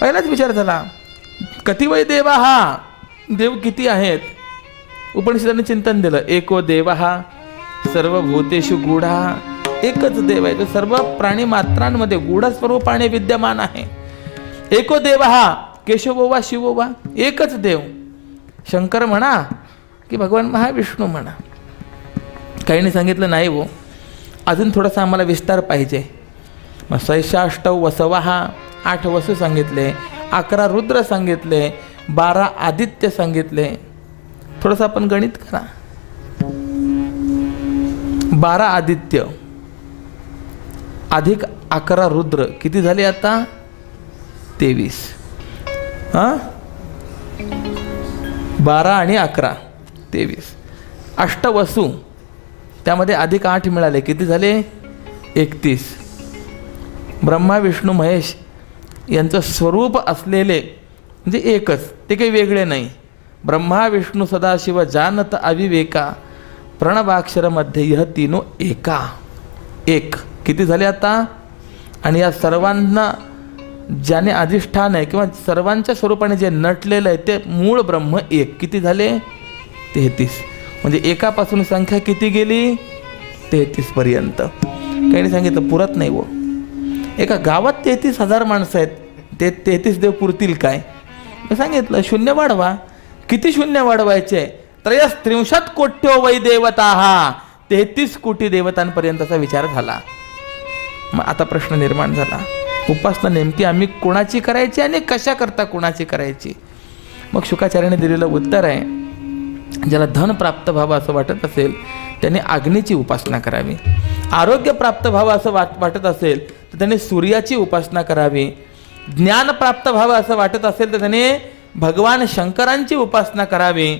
पहिलाच विचार झाला. कतिवय देवा, हा देव किती आहेत. उपनिषदाने चिंतन दिलं. एको देवा सर्वभूतेषु गूढा. एकच देव आहे, तो सर्व प्राणी मात्रांमध्ये गूढ स्वरूपाने विद्यमान आहे. एको देव हा केशवो वा शिवो वा, एकच देव. शंकर म्हणा की भगवान महाविष्णू म्हणा. काहींनी सांगितलं नाही हो, अजून थोडासा आम्हाला विस्तार पाहिजे. मग 66 वसवा, 8 वसू सांगितले, 11 रुद्र सांगितले, 12 आदित्य सांगितले. थोडंसं आपण गणित करा. 12 आदित्य अधिक 11 रुद्र किती झाले आता? 23. 12 आणि 11 23. अष्टवसू त्यामध्ये अधिक 8 मिळाले, किती झाले? 31. ब्रह्मा विष्णू महेश यांचं स्वरूप असलेले म्हणजे एकच, ते काही वेगळे नाही. ब्रह्मा विष्णू सदाशिव जानत अविवेका प्रणवाक्षरमध्ये यह तीनो एका. एक किती झाले आता? आणि या सर्वांना ज्याने अधिष्ठान आहे किंवा सर्वांच्या स्वरूपाने जे नटलेलं आहे ते मूळ ब्रह्म एक. किती झाले? 33. म्हणजे एकापासून संख्या किती गेली? 33 पर्यंत. काही सांगितलं पुरत नाही वो. एका गावात 33,000 माणसं आहेत, ते 33 देव पुरतील काय? मी सांगितलं शून्य वाढवा. किती शून्य वाढवायचे? 33 कोट्यो वै देवता. 33 कोटी देवतांपर्यंतचा विचार झाला. मग आता प्रश्न निर्माण झाला, उपासना नेमकी आम्ही कोणाची करायची आणि कशा करता कोणाची करायची? मग शुकाचार्याने दिलेलं उत्तर आहे, ज्याला धन प्राप्त व्हावं असं वाटत असेल त्याने अग्नीची उपासना करावी. आरोग्य प्राप्त व्हावं असं वाटत असेल तर त्याने सूर्याची उपासना करावी. ज्ञान प्राप्त व्हावं असं वाटत असेल तर त्याने भगवान शंकरांची उपासना करावी.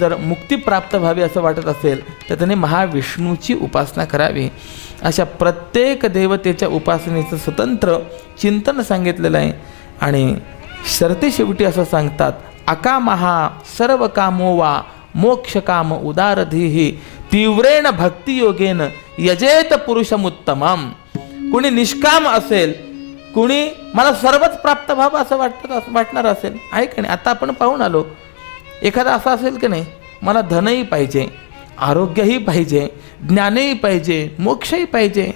जर मुक्ती प्राप्त व्हावी असं वाटत असेल तर त्याने महाविष्णूची उपासना करावी. अशा प्रत्येक देवतेच्या उपासनेचं स्वतंत्र चिंतन सांगितलेलं आहे. आणि शर्ती शेवटी असं सांगतात, अकामहा सर्व कामो वा मोक्ष काम उदारधीही तीव्रेण भक्तियोगेन यजेत पुरुषमुत्तमम. कुणी निष्काम असेल, कुणी मला सर्वच प्राप्त व्हावं असं वाटणार असेल, आहे की नाही? आता आपण पाहून आलो, एखादा असा असेल की नाही, मला धनही पाहिजे, आरोग्यही पाहिजे, ज्ञानही पाहिजे, मोक्षही पाहिजे.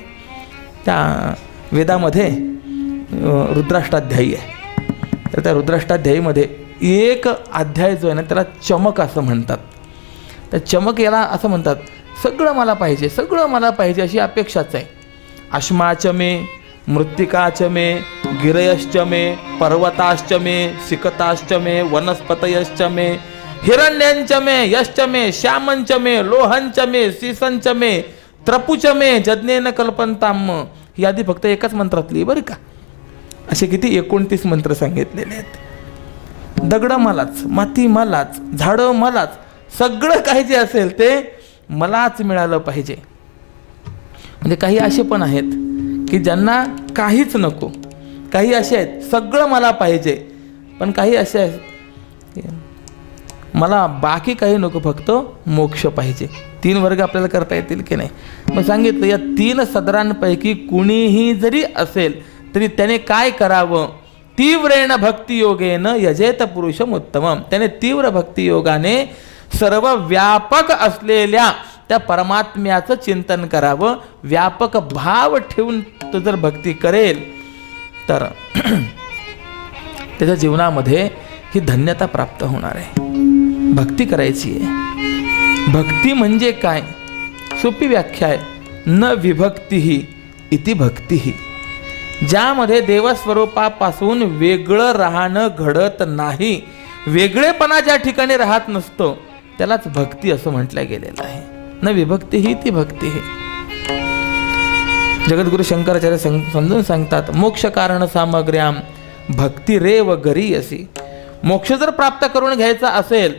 त्या वेदामध्ये रुद्राष्टाध्यायी आहे. तर त्या रुद्राष्टाध्यायीमध्ये एक अध्याय जो आहे ना त्याला चमक असं म्हणतात. त्या चमक याला असं म्हणतात, सगळं मला पाहिजे, सगळं मला पाहिजे अशी अपेक्षाच आहे. अश्माच मे, मृत्तिकाच मे, गिरयश्च मे, पर्वताश्च मे, सिकताश्च मे, वनस्पतयश्च मे, हिरण्यंच मे, यश्च मे, श्यामंच मे, लोहंच मे, सीसंच मे, त्रपुच मे, जज्ञेन कल्पंताम. ही आधी फक्त एकाच मंत्रातली बरं का. असे किती 29 मंत्र सांगितलेले आहेत. दगड मलाच, माती मलाच, झाडं मलाच, सगळं काही जे असेल ते मलाच मिळालं पाहिजे. म्हणजे काही असे पण आहेत की ज्यांना काहीच नको. काही असे आहेत सगळं मला पाहिजे, पण काही असे आहेत मला बाकी काही नको, फक्त मोक्ष पाहिजे. 3 वर्ग आपल्याला करता येतील की नाही? मग सांगितलं या 3 सदरांपैकी कुणीही जरी असेल तरी त्याने काय करावं? तीव्रेण भक्तियोगेन यजेत पुरुषमुत्तमम. त्याने तीव्र भक्तियोगाने सर्व व्यापक असलेल्या त्या परमात्म्याचं चिंतन करावं. व्यापक भाव ठेवून तो जर भक्ती करेल तर त्याच्या जीवनामध्ये ही धन्यता प्राप्त होणार आहे. भक्ती करायची आहे. भक्ती म्हणजे काय? सोपी व्याख्या आहे, न विभक्तीही इति भक्तीही. ज्यामध्ये देवस्वरूपापासून वेगळं राहणं घडत नाही, वेगळेपणा ज्या ठिकाणी राहत नसतो त्यालाच भक्ती असं म्हटलं गेलेलं आहे. न विभक्ती ही ती भक्ती आहे. जगद्गुरु शंकराचार्य समजून सांगतात, मोक्ष कारण सामग्र्याम भक्ती रेव गरीयसी. मोक्ष जर प्राप्त करून घ्यायचा असेल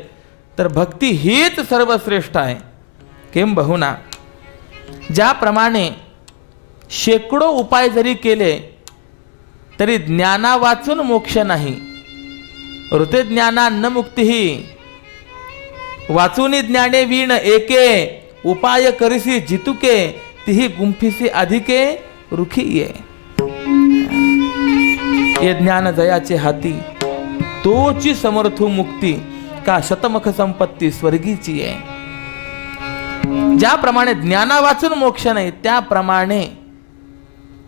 तर भक्ती हीच सर्वश्रेष्ठ आहे. किंबहुना ज्याप्रमाणे शेकडो उपाय जरी केले तरी ज्ञाना वाचून मोक्ष नाही. ऋते ज्ञाना न मुक्तीही वाचून ज्ञाने वीण एके. उपाय करिसी जितुके तिही गुंफिसी अधिके रुखी ये. ये ज्ञान जयाचे हाती, तोची समर्थू मुक्ती, का शतमख संपत्ती स्वर्गीची आहे. ज्याप्रमाणे ज्ञाना वाचून मोक्ष नाही, त्याप्रमाणे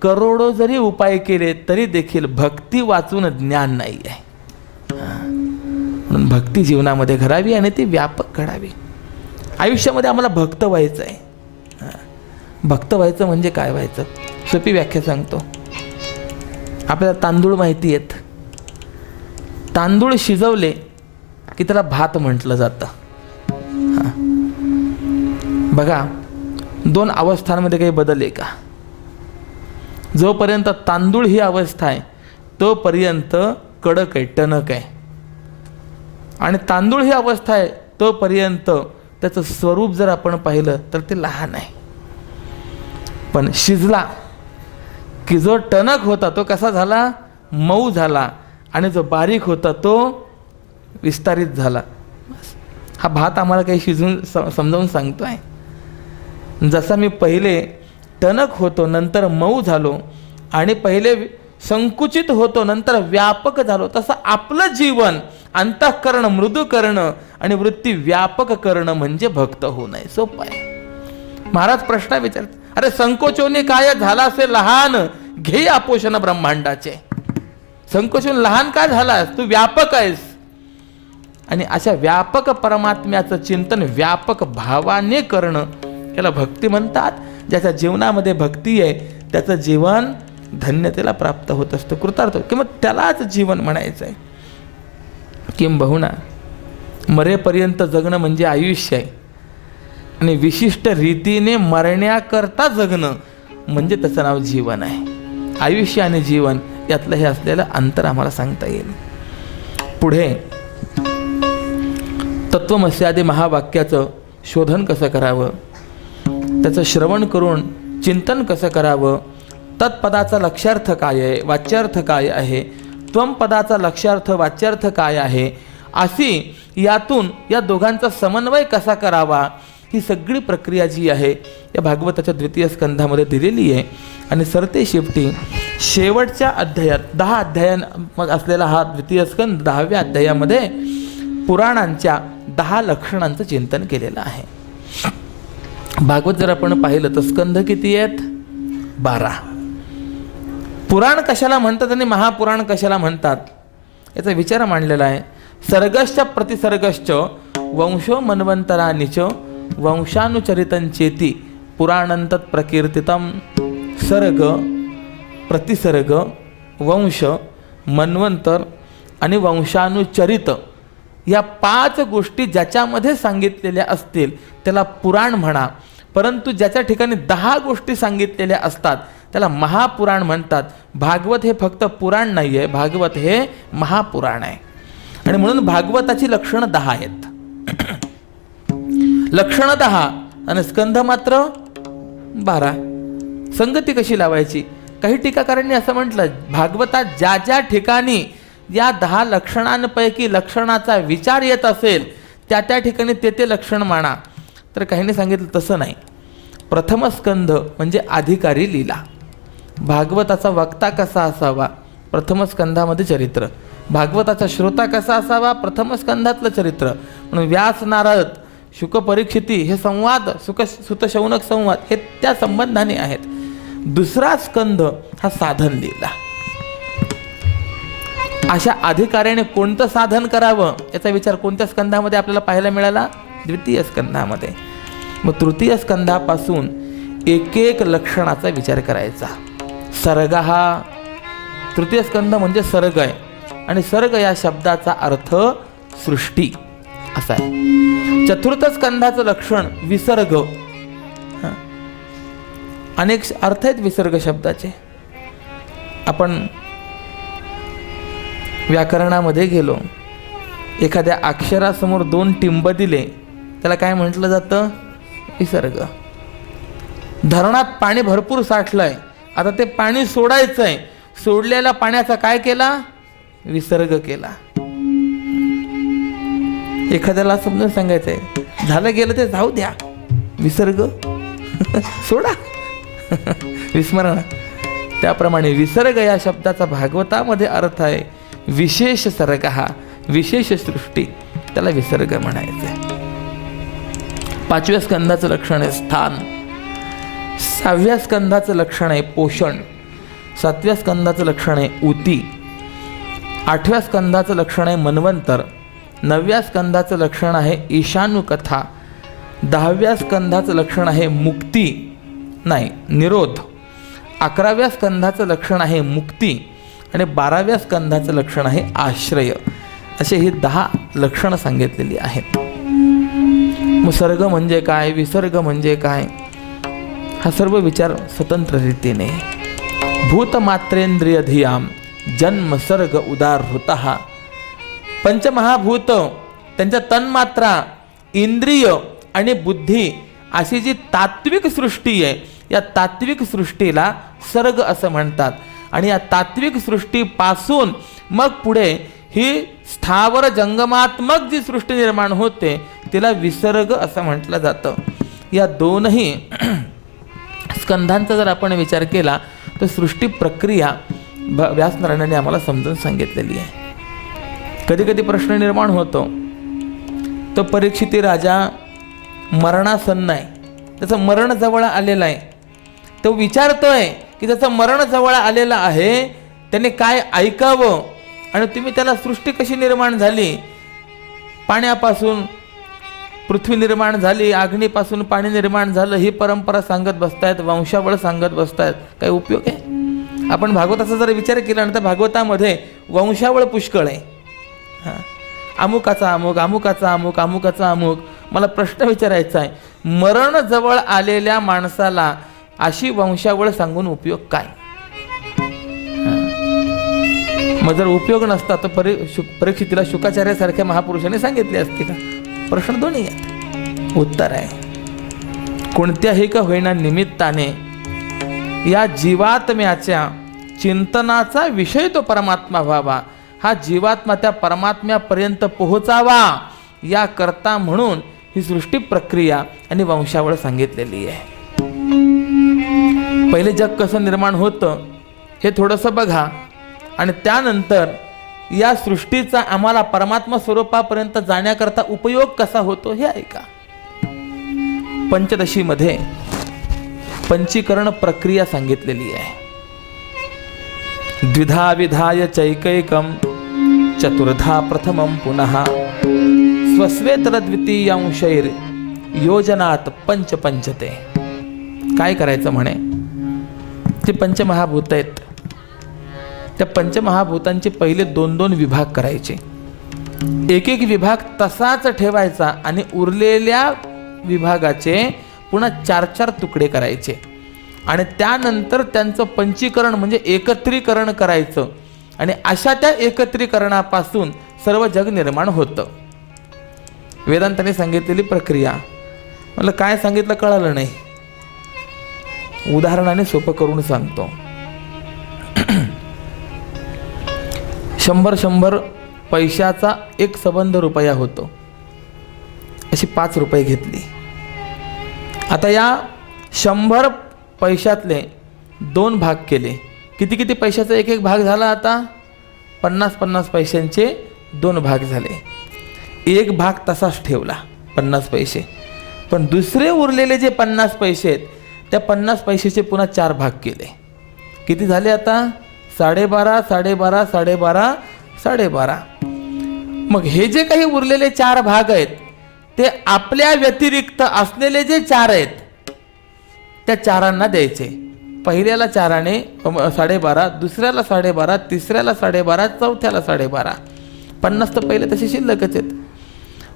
करोडो जरी उपाय केले तरी देखील भक्ती वाचून ज्ञान नाही आहे. म्हणून भक्ती जीवनामध्ये घडावी आणि ती व्यापक घडावी. आयुष्यामध्ये आम्हाला भक्त व्हायचं आहे. भक्त व्हायचं म्हणजे काय व्हायचं? सोपी व्याख्या सांगतो. आपल्याला तांदूळ माहिती आहेत. तांदूळ शिजवले की त्याला भात म्हटलं जातं. बघा, दोन अवस्थांमध्ये काही बदल आहे का? जोपर्यंत तांदूळ ही अवस्था आहे तोपर्यंत कडक आहे, टणक आहे. आणि तांदूळ ही अवस्था आहे तोपर्यंत त्याचं स्वरूप जर आपण पाहिलं तर ते लहान आहे. पण शिजला की जो टणक होता तो कसा झाला? मऊ झाला. आणि जो बारीक होता तो विस्तारित झाला. हा भात आम्हाला काही शिजून समजावून सांगतो आहे. जसा मी पहिले टणक होतो, नंतर मऊ झालो, आणि पहिले संकुचित होतो, नंतर व्यापक झालो, तसं आपलं जीवन अंतःकरण मृदू करणं आणि वृत्ती व्यापक करणं म्हणजे भक्त होणं आहे. सोपं आहे. महाराज प्रश्न विचारतात, अरे संकोचोने काय झाला असे लहान, घे आपोषण ब्रह्मांडाचे. संकोचून लहान का झालास? तू व्यापक आहेस. आणि अशा व्यापक परमात्म्याचं चिंतन व्यापक भावाने करणं याला भक्ती म्हणतात. ज्याच्या जीवनामध्ये भक्ती आहे त्याचं जीवन धन्यतेला प्राप्त होत असतं, कृतार्थ, किंवा त्यालाच जीवन म्हणायचं आहे. किंबहुना मरेपर्यंत जगणं म्हणजे आयुष्य आहे, आणि विशिष्ट रीतीने मरण्याकरता जगणं म्हणजे त्याचं नाव जीवन आहे. आयुष्य आणि जीवन यातलं हे असलेलं अंतर आम्हाला सांगता येईल. पुढे तत्वमस्यादी महावाक्याचं शोधन कसं करावं, त्याचं श्रवण करून चिंतन कसं करावं, तत्पदाचा लक्ष्यार्थ काय आहे, वाच्यार्थ काय आहे, त्वम पदाचा लक्ष्यार्थ वाच्यार्थ काय आहे, अशी यातून या दोघांचा समन्वय कसा करावा, ही सगळी प्रक्रिया जी आहे या भागवताच्या द्वितीय स्कंधामध्ये दिलेली आहे. आणि सरते शेवटी शेवटच्या अध्यायात 10 अध्यायां असलेला हा द्वितीय स्कंध 10व्या अध्यायामध्ये पुराणांच्या 10 लक्षणांचं चिंतन केलेलं आहे. भागवत जर आपण पाहिलं तर स्कंध किती आहेत? 12. पुराण कशाला म्हणतात आणि महापुराण कशाला म्हणतात याचा विचार मांडलेला आहे. सर्गश्च प्रतिसर्गश्च वंशो मन्वंतरानिच वंशानुचरितंचेती पुराणंतत प्रकीर्तितम. सर्ग, प्रतिसर्ग, वंश, मन्वंतर आणि वंशानुचरित या 5 गोष्टी ज्याच्यामध्ये सांगितलेल्या असतील त्याला पुराण म्हणा. परंतु ज्याच्या ठिकाणी 10 गोष्टी सांगितलेल्या असतात त्याला महापुराण म्हणतात. भागवत हे फक्त पुराण नाही आहे, भागवत हे महापुराण आहे. आणि म्हणून भागवताची लक्षणं 10 आहेत. लक्षणं 10 आणि स्कंध मात्र 12. संगती कशी लावायची? काही टीकाकारांनी असं म्हटलं, भागवतात ज्या ज्या ठिकाणी या 10 लक्षणांपैकी लक्षणाचा विचार येत असेल त्या त्या ठिकाणी ते लक्षण माना. तर काहींनी सांगितलं तसं नाही. प्रथम स्कंध म्हणजे अधिकारी लीला. भागवताचा वक्ता कसा असावा? प्रथम स्कंधामध्ये चरित्र. भागवताचा श्रोता कसा असावा? प्रथम स्कंधातलं चरित्र. म्हणून व्यास नारद, शुक परीक्षिती हे संवाद, सुत शौनक संवाद हे त्या संबंधाने आहेत. दुसरा स्कंध हा साधन लीला. अशा अधिकाऱ्याने कोणतं साधन करावं याचा विचार कोणत्या स्कंधामध्ये आपल्याला पाहायला मिळाला? द्वितीय स्कंधामध्ये. मग तृतीय स्कंधापासून एक एक लक्षणाचा विचार करायचा. सर्ग हा तृतीय स्कंध म्हणजे सर्ग आहे, आणि सर्ग या शब्दाचा अर्थ सृष्टी असा आहे. चतुर्थ स्कंधाचं लक्षण विसर्ग. अनेक अर्थ आहेत विसर्ग शब्दाचे. आपण व्याकरणामध्ये गेलो, एखाद्या अक्षरासमोर 2 टिंब दिले त्याला काय म्हटलं जातं? विसर्ग. धरणात पाणी भरपूर साठलंय, आता ते पाणी सोडायचं आहे, सोडलेल्या पाण्याचा काय केला? विसर्ग केला. एखाद्याला समजून सांगायचंय, झालं गेलं ते जाऊ द्या, विसर्ग सोडा, विस्मरण. त्याप्रमाणे विसर्ग या शब्दाचा भागवतामध्ये अर्थ आहे विशेष सर्ग, हा विशेष सृष्टी, त्याला विसर्ग म्हणायचं आहे. 5व्या स्कंदाचं लक्षण आहे स्थान, 6व्या स्कंदाचं लक्षण आहे पोषण, 7व्या स्कंदाचं लक्षण आहे ऊती, 8व्या स्कंदाचं लक्षण आहे मन्वंतर, 9व्या स्कंदाचं लक्षण आहे ईशानुकथा, 10व्या स्कंदाचं लक्षण आहे निरोध, 11व्या स्कंदाचं लक्षण आहे मुक्ती आणि 12व्या स्कंदाचं लक्षण आहे आश्रय. असे ही 10 लक्षणं सांगितलेली आहेत. मग सर्ग म्हणजे काय, विसर्ग म्हणजे काय, हा सर्व विचार स्वतंत्र रीतीने. भूतमात्रेंद्रिय धियाम जन्म सर्ग उदारहृतः. पंचमहाभूत, त्यांच्या तन्मात्रा, इंद्रिय आणि बुद्धी अशी जी तात्विक सृष्टी आहे, या तात्विक सृष्टीला सर्ग असं म्हणतात. आणि या तात्विक सृष्टीपासून मग पुढे ही स्थावर जंगमात्मक जी सृष्टी निर्माण होते तिला विसर्ग असं म्हटलं जातं. या दोनही स्कंधांचा जर आपण विचार केला तर सृष्टी प्रक्रिया व्यासनारायणाने आम्हाला समजून सांगितलेली आहे. कधी कधी प्रश्न निर्माण होतो, तो परीक्षिती राजा मरणासन्न आहे, त्याचं मरण जवळ आलेलं आहे, तो विचारतोय की त्याचं मरण जवळ आलेलं आहे, त्याने काय ऐकावं, आणि तुम्ही त्याला सृष्टी कशी निर्माण झाली, पाण्यापासून पृथ्वी निर्माण झाली, अग्नीपासून पाणी निर्माण झालं, ही परंपरा सांगत बसतायत, वंशावळ सांगत बसतायत, काही उपयोग आहे? आपण भागवताचा जर विचार केला ना तर भागवतामध्ये वंशावळ पुष्कळ आहे. हां, अमुकाचा अमुक, अमुकाचा अमुक, अमुकाचा अमुक. मला प्रश्न विचारायचा आहे, मरण जवळ आलेल्या माणसाला अशी वंशावळ सांगून उपयोग काय? मग जर उपयोग नसता तर परीक्षितीला शुकाचार्यासारख्या महापुरुषांनी सांगितले असते का? प्रश्न दोन्ही आहेत. उत्तर आहे, कोणत्याही का होईना निमित्ताने या जीवात्म्याच्या चिंतनाचा विषय तो परमात्मा व्हावा, हा जीवात्मा त्या परमात्म्यापर्यंत पोहोचावा या करता म्हणून ही सृष्टी प्रक्रिया आणि वंशावळ सांगितलेली आहे. पहिले जग कसं निर्माण होतं हे थोडंसं बघा, आणि त्यानंतर या सृष्टीचा आम्हाला परमात्मा स्वरूपापर्यंत जाण्याकरता उपयोग कसा होतो हे ऐका. पंचदशीमध्ये पंचीकरण प्रक्रिया सांगितलेली आहे. द्विधा विधाय चैकैकम चतुर्धा प्रथमं पुनः स्वस्वेतर द्वितीयांशैर योजनात पंचपंचते. काय करायचं म्हणे, जे पंचमहाभूत आहेत त्या पंचमहाभूतांचे पहिले 2-2 विभाग करायचे, एक विभाग तसाच ठेवायचा आणि उरलेल्या विभागाचे पुन्हा 4-4 तुकडे करायचे आणि त्यानंतर त्यांचं पंचीकरण म्हणजे एकत्रीकरण करायचं आणि अशा त्या एकत्रीकरणापासून सर्व जग निर्माण होतं. वेदांताने सांगितलेली प्रक्रिया. मला काय सांगितलं कळालं नाही, उदाहरणाने सोपं करून सांगतो. 100 पैशाचा एक सबंध रुपया होतो, अशी 5 रुपये घेतली. आता या 100 पैशातले 2 भाग केले, किती पैशाचा एक भाग झाला. आता 50 पैशांचे 2 भाग झाले. एक भाग तसाच ठेवला 50 पैसे, पण दुसरे उरलेले जे 50 पैसे आहेत त्या 50 पैशाचे पुन्हा 4 भाग केले. किती झाले आता? 12.5, 12.5, 12.5, 12.5. मग हे जे काही उरलेले 4 भाग आहेत ते आपल्या व्यतिरिक्त असलेले जे 4 आहेत त्या 4 द्यायचे. पहिल्याला 4ने 12.5, दुसऱ्याला 12.5, तिसऱ्याला 12.5, चौथ्याला 12.5. 50 तर पहिले तसे शिल्लकच आहेत.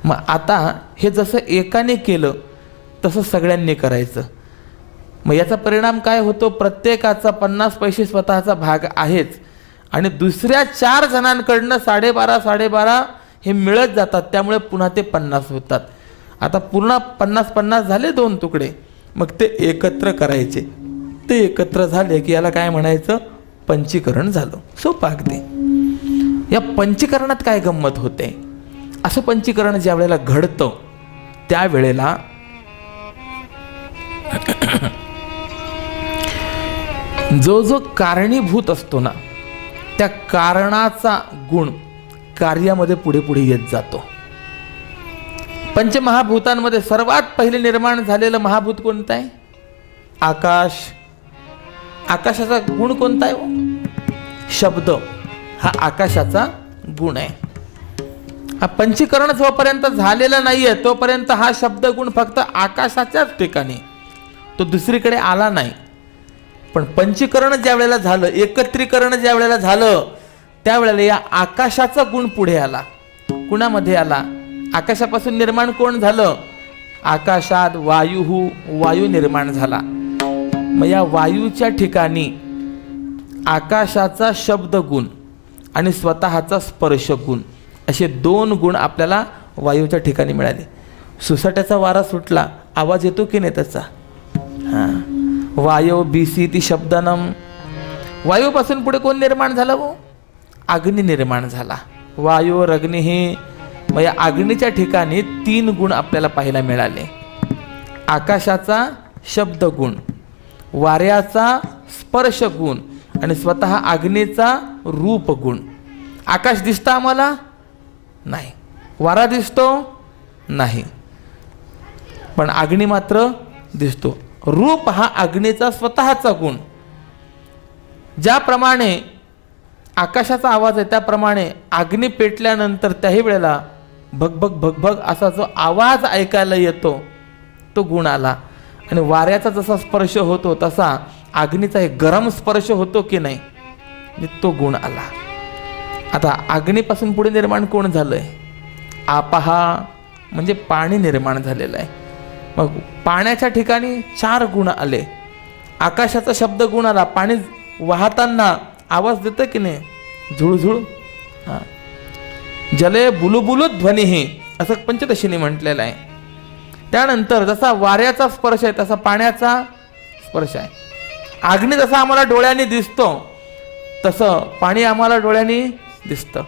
मग आता हे जसं एकाने केलं तसं सगळ्यांनी करायचं. मग याचा परिणाम काय होतो, प्रत्येकाचा 50 पैसे स्वतःचा भाग आहेच आणि दुसऱ्या 4 जणांकडनं 12.5 हे मिळत जातात, त्यामुळे पुन्हा ते 50 होतात. आता पूर्ण 50 झाले 2 तुकडे, मग ते एकत्र करायचे. ते एकत्र झाले की याला काय म्हणायचं, पंचीकरण झालं. सोपं अगदी. या पंचीकरणात काय गंमत होते, असं पंचीकरण ज्या वेळेला घडतं त्यावेळेला जो जो कारणीभूत असतो ना, त्या कारणाचा गुण कार्यामध्ये पुढे पुढे येत जातो. पंचमहाभूतांमध्ये सर्वात पहिले निर्माण झालेलं महाभूत कोणतं आहे? आकाश. आकाशाचा गुण कोणता आहे? शब्द हा आकाशाचा गुण आहे. हा पंचीकरण जोपर्यंत झालेलं नाहीये तोपर्यंत हा शब्द गुण फक्त आकाशाच्याच ठिकाणी, तो दुसरीकडे आला नाही. पण पंचीकरण ज्या वेळेला झालं, एकत्रीकरण ज्या वेळेला झालं, त्यावेळेला या आकाशाचा गुण पुढे आला. कुणामध्ये आला? आकाशापासून निर्माण कोण झालं? आकाशात वायू निर्माण झाला. मग या वायूच्या ठिकाणी आकाशाचा शब्द गुण आणि स्वतःचा स्पर्श गुण असे 2 गुण आपल्याला वायूच्या ठिकाणी मिळाले. सुसाट्याचा वारा सुटला, आवाज येतो की नाही त्याचा? हां, वायू बीसी ती शब्दनम. वायूपासून पुढे कोण निर्माण झालं? वो अग्नी निर्माण झाला. वायूर अग्नी हे. मग या अग्नीच्या ठिकाणी 3 गुण आपल्याला पाहायला मिळाले. आकाशाचा शब्द गुण, वाऱ्याचा स्पर्श गुण आणि स्वतः अग्नीचा रूप गुण. आकाश दिसतं आम्हाला? नाही. वारा दिसतो? नाही. पण अग्नी मात्र दिसतो. रूप हा अग्नीचा स्वतःचा गुण. ज्याप्रमाणे आकाशाचा आवाज आहे त्याप्रमाणे अग्नी पेटल्यानंतर त्याही वेळेला भगभग भगभग असा जो आवाज ऐकायला येतो तो गुण आला. आणि वाऱ्याचा जसा स्पर्श होतो तसा अग्नीचा एक गरम स्पर्श होतो की नाही, तो गुण आला. आता अग्नीपासून पुढे निर्माण कोण झालंय? आपहा म्हणजे पाणी निर्माण झालेलं आहे. मग पाण्याच्या ठिकाणी 4 गुण आले. आकाशाचा शब्द गुण आला. पाणी वाहताना आवाज देतं की नाही? झुळझुळ. हां, जले बुलुबुलु ध्वनी असं पंचदशीने म्हटलेलं आहे. त्यानंतर जसा वाऱ्याचा स्पर्श आहे तसा पाण्याचा स्पर्श आहे. अग्नी जसा आम्हाला डोळ्यांनी दिसतो तसं पाणी आम्हाला डोळ्यांनी दिसतं.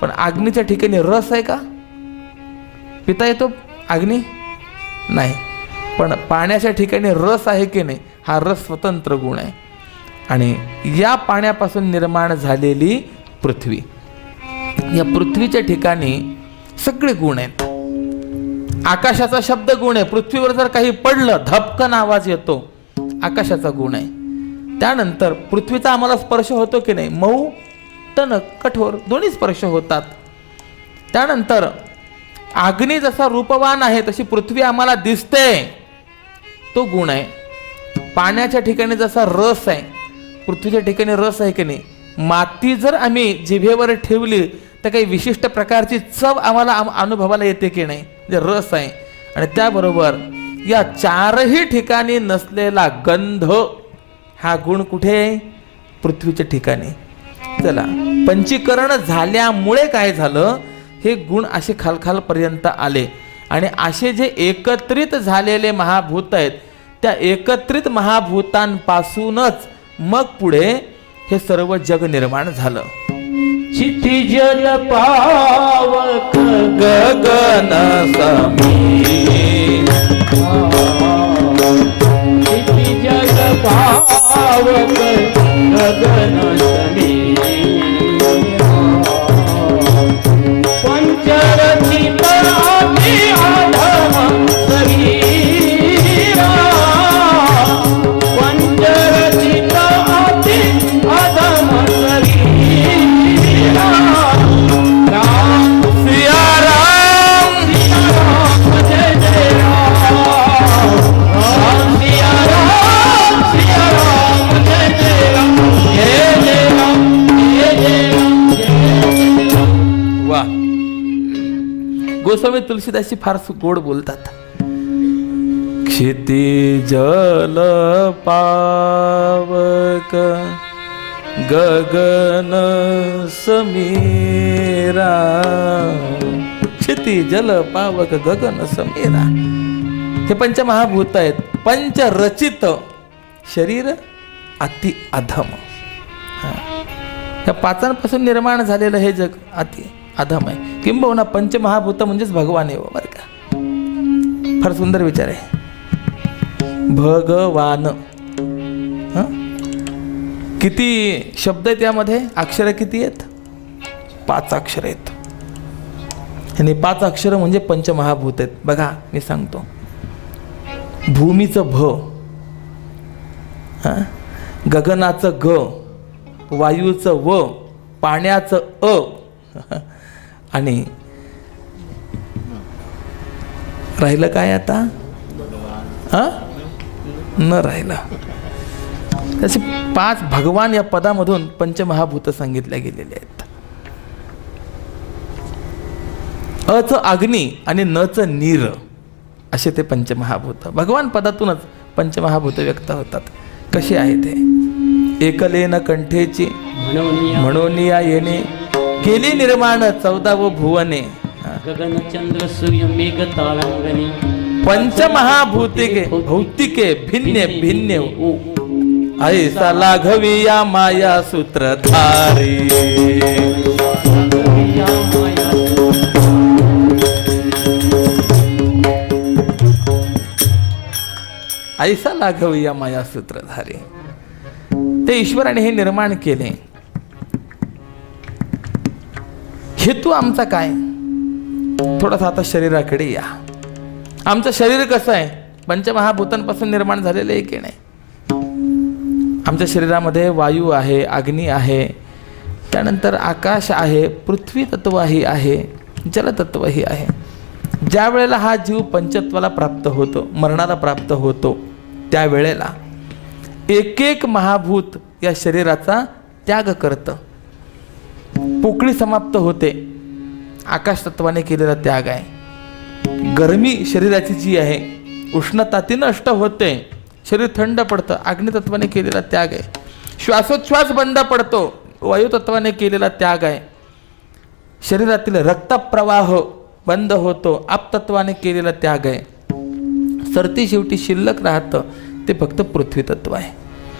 पण अग्नीच्या ठिकाणी रस आहे का? पिता येतो अग्नी? नाही. पण पाण्याच्या ठिकाणी रस आहे की नाही? हा रस स्वतंत्र गुण आहे. आणि या पाण्यापासून निर्माण झालेली पृथ्वी, या पृथ्वीच्या ठिकाणी सगळे गुण आहेत. आकाशाचा शब्द गुण आहे. पृथ्वीवर जर काही पडलं धपकन आवाज येतो, आकाशाचा गुण आहे. त्यानंतर पृथ्वीचा आम्हाला स्पर्श होतो की नाही? मऊ, टणक, कठोर दोन्ही स्पर्श होतात. त्यानंतर अग्नी जसा रूपवान आहे तशी पृथ्वी आम्हाला दिसते, तो गुण आहे. पाण्याच्या ठिकाणी जसा रस आहे, पृथ्वीच्या ठिकाणी रस आहे की नाही? माती जर आम्ही जिभेवर ठेवली तर काही विशिष्ट प्रकारची चव आम्हाला अनुभवाला येते की नाही? जे रस आहे. आणि त्याबरोबर या 4ही ठिकाणी नसलेला गंध हा गुण कुठे? पृथ्वीच्या ठिकाणी. चला, पंचीकरण झाल्यामुळे काय झालं? हे गुण असे खालखालपर्यंत आले. आणि असे जे एकत्रित झालेले महाभूत आहेत त्या एकत्रित महाभूतांपासूनच मग पुढे हे सर्व जग निर्माण झालं. क्षितिजल पावक गगन समीर, क्षितिजल पावक गगन समीर, पंचरचित अति अधम शरीरा, पंचरचित अति अधम शरीरा. राम सिया राम, सिया राम जय जय राम, राम सिया राम जय जय राम, जय जय राम, जय जय राम, जय जय राम. वा. गोस्वामी तुलसीदासजी फार गोड बोलतात. क्षितिजल पावक गगन समीरा, क्षितिजल पावक गगन समीरा. हे पंचमहाभूत आहेत. पंचरचित शरीर अति अधम. या 5पासून निर्माण झालेलं हे जग अति अधम आहे. किंबहुना पंचमहाभूत म्हणजेच भगवान आहे बरं का. फार सुंदर विचार आहे. भगवान. किती शब्द आहेत यामध्ये? अक्षरं किती आहेत? 5 अक्षर आहेत. आणि 5 अक्षरं म्हणजे पंचमहाभूत आहेत. बघा मी सांगतो. भूमीचं भ, गगनाचं ग, वायूचं व, पाण्याचं अ, आणि राहिलं काय आता? न राहिलं. तसे 5 भगवान या पदामधून पंचमहाभूत सांगितल्या गेलेले आहेत. अच अग्नी आणि नच नीर असे ते पंचमहाभूत. भगवान पदातूनच पंचमहाभूत व्यक्त होतात. कसे आहे ते? एकलेन कंठेची म्हणून या येणे केली निर्माण 14 भुवने. गगन चंद्र सूर्य मेघ तारांगणे पंचमहाभूतिके भौतिके भिन्ने भिन्ने ऐसा लाघवी या माया सूत्रधारी. ऐसा लाघवी या माया सूत्रधारी. ते ईश्वराने हे निर्माण केले. हेतू आमचा काय? थोडासा आता शरीराकडे या. आमचं शरीर कसं आहे? पंचमहाभूतांपासून निर्माण झालेलं आहे की नाही? आमच्या शरीरामध्ये वायू आहे, अग्नी आहे, त्यानंतर आकाश आहे, पृथ्वी तत्वही आहे, जलतत्वही आहे. ज्या वेळेला हा जीव पंचत्वाला प्राप्त होतो, मरणाला प्राप्त होतो, त्यावेळेला एक एक महाभूत या शरीराचा त्याग करतं. पोकळी समाप्त होते. आकाश तत्वाने केलेला त्याग आहे. गरमी शरीराची जी आहे, उष्णता ती नष्ट होते, शरीर थंड पडतं, अग्नितत्वाने केलेला त्याग आहे. श्वासोच्छ्वास बंद पडतो, वायुतत्वाने केलेला त्याग आहे. शरीरातील रक्तप्रवाह बंद होतो, आपतत्वाने केलेला त्याग आहे. सरती शेवटी शिल्लक राहतं ते फक्त पृथ्वी तत्व आहे.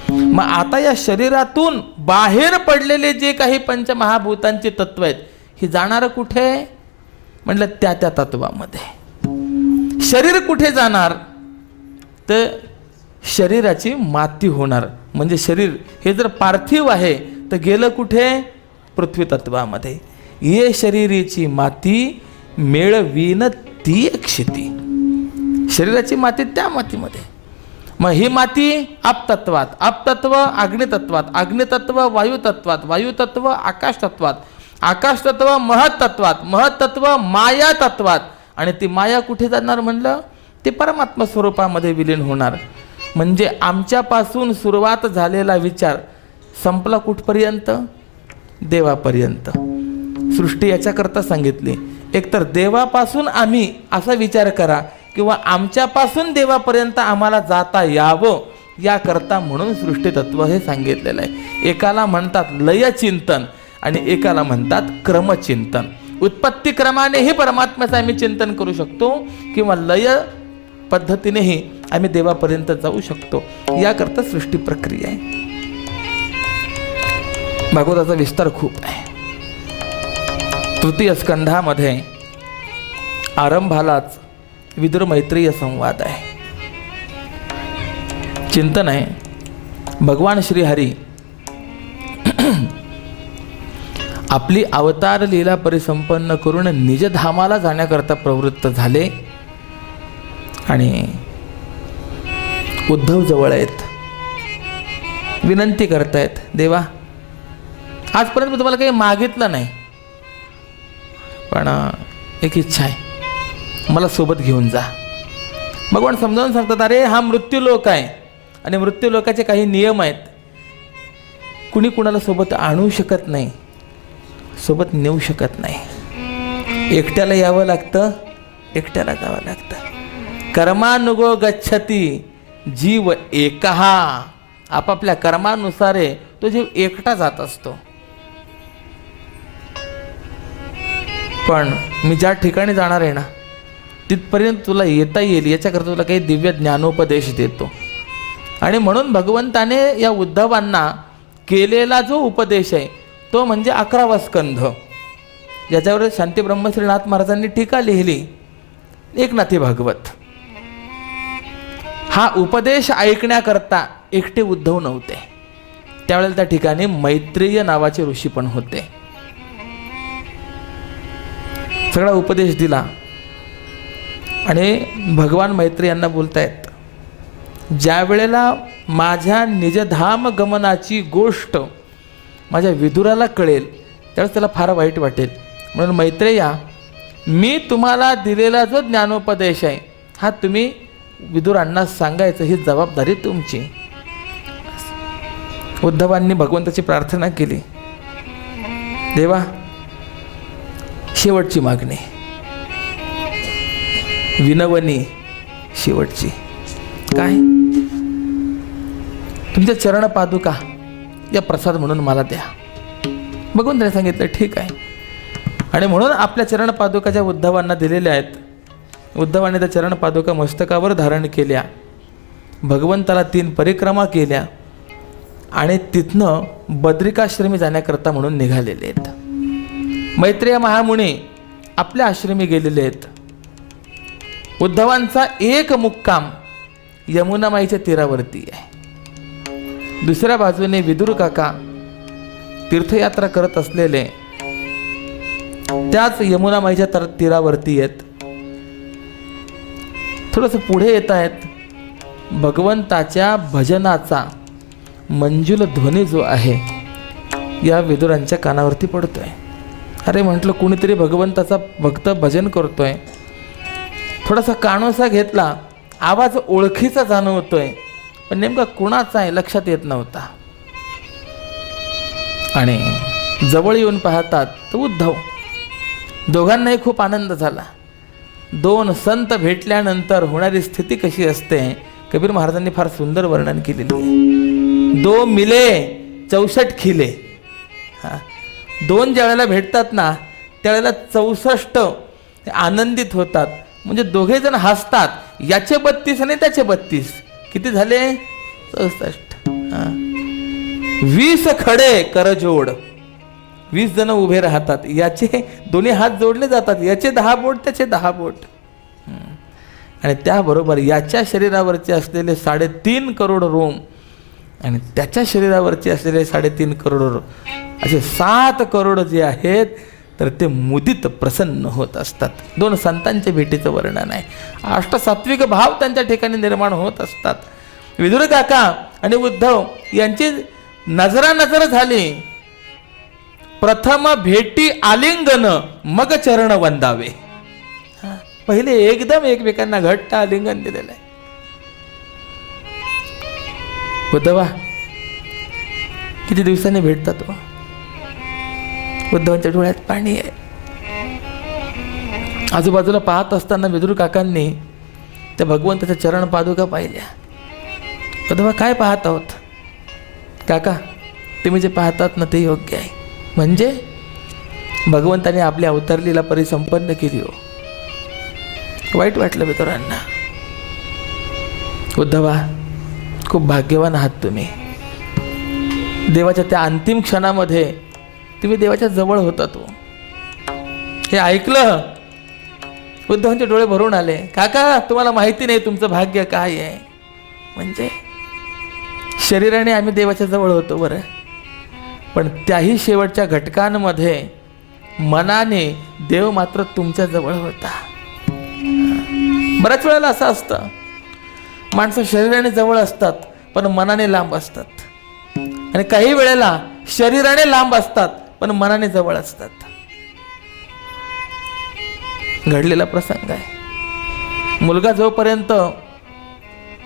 मग आता या शरीरातून बाहेर पडलेले जे काही पंचमहाभूतांचे तत्व आहेत, हे जाणार कुठे? म्हटलं त्या त्या तत्वामध्ये. शरीर कुठे जाणार? तर शरीराची माती होणार. म्हणजे शरीर हे जर पार्थिव आहे तर गेलं कुठे? पृथ्वी तत्वामध्ये. ये शरीराची माती मेळवीन ती क्षिती. शरीराची माती त्या मातीमध्ये. मग ही माती आपतत्वात, आपतत्व अग्नितत्वात, अग्नितत्व वायुतत्वात, वायुतत्व आकाशतत्वात, आकाशतत्व महत्तत्वात, महत्तत्व माया तत्वात. आणि ती माया कुठे जाणार म्हणलं? ते परमात्मा स्वरूपामध्ये विलीन होणार. म्हणजे आमच्यापासून सुरुवात झालेला विचार संपला कुठपर्यंत? देवापर्यंत. सृष्टी याच्याकरता सांगितली. एकतर देवापासून आम्ही असा विचार करा, किंवा आमच्यापासून देवापर्यंत आम्हाला जाता यावं याकरता म्हणून सृष्टीतत्व हे सांगितलेलं आहे. एकाला म्हणतात लयचिंतन आणि एकाला म्हणतात क्रमचिंतन. उत्पत्ती क्रमानेही परमात्म्याचं आम्ही चिंतन करू शकतो, किंवा लय पद्धतीनेही आम्ही देवापर्यंत जाऊ शकतो. याकरता सृष्टी प्रक्रिया आहे. भागवताचा विस्तार खूप आहे. तृतीय स्कंधामध्ये आरंभालाच विदुर मैत्रीय संवाद आहे, चिंतन आहे. भगवान श्रीहरी आपली अवतार लीला परिसंपन्न करून निजधामाला जाण्याकरता प्रवृत्त झाले. आणि उद्धव जवळ आहेत, विनंती करतायत, देवा आजपर्यंत मी तुम्हाला काही मागितलं नाही, पण एक इच्छा आहे, मला सोबत घेऊन जा. भगवान समजावून सांगतात, अरे हा मृत्यूलोक आहे आणि मृत्यूलोकाचे काही नियम आहेत. कुणी कुणाला सोबत आणू शकत नाही, सोबत नेऊ शकत नाही. एकट्याला यावं लागतं, एकट्याला जावं लागतं. कर्मानुगो गच्छती जीव एकहा. आपापल्या कर्मानुसारे तो जीव एकटा जात असतो. पण मी ज्या ठिकाणी जाणार आहे ना, तिथपर्यंत तुला येता येईल याच्याकरता तुला काही दिव्य ज्ञानोपदेश देतो. आणि म्हणून भगवंताने या उद्धवांना केलेला जो उपदेश आहे तो म्हणजे 11वा स्कंध, ज्याच्यावर शांती ब्रह्मश्रीनाथ महाराजांनी टीका लिहिली, एकनाथी भागवत. हा उपदेश ऐकण्याकरता एकटे उद्धव नव्हते, त्यावेळेला त्या ठिकाणी मैत्रेय नावाचे ऋषी पण होते. सगळा उपदेश दिला आणि भगवान मैत्रेय यांना बोलतायत, ज्या वेळेला माझ्या निजधाम गमनाची गोष्ट माझ्या विदुराला कळेल त्यावेळेस त्याला फार वाईट वाटेल. म्हणून मैत्रेया, मी तुम्हाला दिलेला जो ज्ञानोपदेश आहे हा तुम्ही विदुरांना सांगायचं, ही जबाबदारी तुमची. उद्धवांनी भगवंताची प्रार्थना केली, देवा शेवटची मागणी, विनवणी शेवटची, काय? तुमच्या चरण पादुका या प्रसाद म्हणून मला द्या. भगवंताने सांगितलं ठीक आहे. आणि म्हणून आपल्या चरण पादुका ज्या उद्धवांना दिलेल्या आहेत, उद्धवाने त्या चरण पादुका मस्तकावर धारण केल्या, भगवंताला 3 परिक्रमा केल्या आणि तिथनं बद्रिकाश्रमी जाण्याकरता म्हणून निघालेले आहेत. मैत्रेय महामुनी आपल्या आश्रमी गेलेले आहेत. उद्धवांचा एक मुक्काम यमुनामाईच्या तीरावरती आहे. दुसऱ्या बाजूने विदुर काका तीर्थयात्रा करत असलेले त्याच यमुनामाईच्या तीरावरती आहेत. थोडंसं पुढे येत आहेत. भगवंताच्या भजनाचा मंजुल ध्वनी जो आहे या विदुरांच्या कानावरती पडतोय. अरे म्हटलं, कुणीतरी भगवंताचा भक्त भजन करतोय. थोडासा कानोसा घेतला, आवाज ओळखीचा जाणवतोय, पण नेमका कुणाचा आहे लक्षात येत नव्हता. आणि जवळ येऊन पाहतात तर उद्धव. दोघांनाही खूप आनंद झाला. 2 संत भेटल्यानंतर होणारी स्थिती कशी असते कबीर महाराजांनी फार सुंदर वर्णन केलेली आहे. 2 मिले 64 खिले. 2 ज्या वेळेला भेटतात ना त्यावेळेला 64 आनंदित होतात. म्हणजे दोघे जण हसतात, याचे 32 आणि त्याचे 32, किती झाले? 64. 20 खडे करजोड, 20 जण उभे राहतात, याचे दोन्ही हात जोडले जातात, याचे 10 बोट त्याचे 10 बोट. आणि त्याबरोबर याच्या शरीरावरचे असलेले 3.5 करोड रोम आणि त्याच्या शरीरावरचे असलेले 3.5 करोड रोम, असे 7 करोड जे आहेत तर ते मुदित प्रसन्न होत असतात. 2 संतांच्या भेटीचं वर्णन आहे. अष्टसात्विक भाव त्यांच्या ठिकाणी निर्माण होत असतात. विदुर काका आणि उद्धव यांची नजरानजर झाली. प्रथम भेटी आलिंगन मग चरण वंदावे. पहिले एकदम एकमेकांना घट्ट आलिंगन दिलेलं आहे. उद्धवा, किती दिवसांनी भेटतात हो. उद्धवांच्या डोळ्यात पाणी आहे. आजूबाजूला पाहत असताना विदुर काकांनी त्या भगवंताच्या चरण पादुका पाहिल्या. उद्धवा, काय पाहत आहोत? काका, तुम्ही जे पाहतात ना ते योग्य आहे. म्हणजे भगवंताने आपल्या अवतारलीला परिसंपन्न केली हो. वाईट वाटलं विदुरांना. उद्धवा, खूप भाग्यवान आहात तुम्ही. देवाच्या त्या अंतिम क्षणामध्ये तुम्ही देवाच्या जवळ होता. तो हे ऐकलं, उद्धवांचे डोळे भरून आले. काका, तुम्हाला माहिती नाही तुमचं भाग्य काय आहे. म्हणजे शरीराने आम्ही देवाच्या जवळ होतो बरं, पण त्याही शेवटच्या घटकांमध्ये मनाने देव मात्र तुमच्या जवळ होता. बऱ्याच वेळेला असं असतं, माणसं शरीराने जवळ असतात पण मनाने लांब असतात, आणि काही वेळेला शरीराने लांब असतात पण मनाने जवळ असतात. घडलेला प्रसंग आहे. मुलगा जोपर्यंत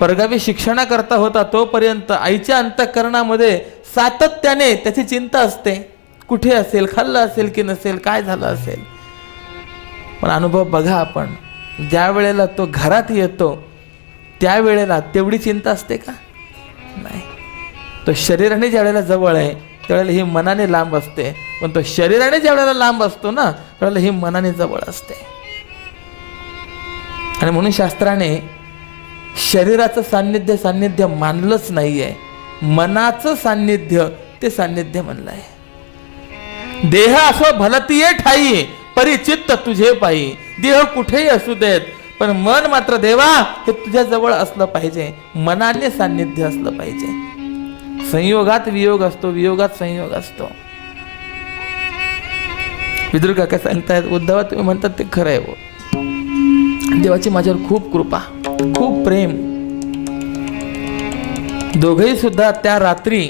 परगावी शिक्षणाकरता होता तोपर्यंत आईच्या अंतःकरणामध्ये सातत्याने त्याची चिंता असते. कुठे असेल, खाल्लं असेल की नसेल, काय झालं असेल. पण अनुभव बघा आपण, ज्या वेळेला तो घरात येतो त्यावेळेला तेवढी चिंता असते का? नाही. तो शरीराने ज्या वेळेला जवळ आहे त्यावेळेला ही मनाने लांब असते, पण तो शरीराने ज्या वेळेला लांब असतो ना त्यावेळेला ही मनाने जवळ असते. आणि म्हणून शास्त्राने शरीराचं सान्निध्य मानलंच नाहीये, मनाचं सान्निध्य ते सान्निध्य म्हणलं आहे. देह असो भलतीये ठाई परिचित्त तुझे पायी. देह कुठेही असू देत पण मन मात्र देवा हे तुझ्या जवळ असलं पाहिजे, मनाने सान्निध्य असलं पाहिजे. संयोगात वियोग असतो, वियोगात संयोग असतो. विदुर काका सांगतायत, उद्धवा तुम्ही म्हणतात ते खरं आहे. देवाची माझ्यावर खूप कृपा, खूप प्रेम. दोघेही सुद्धा त्या रात्री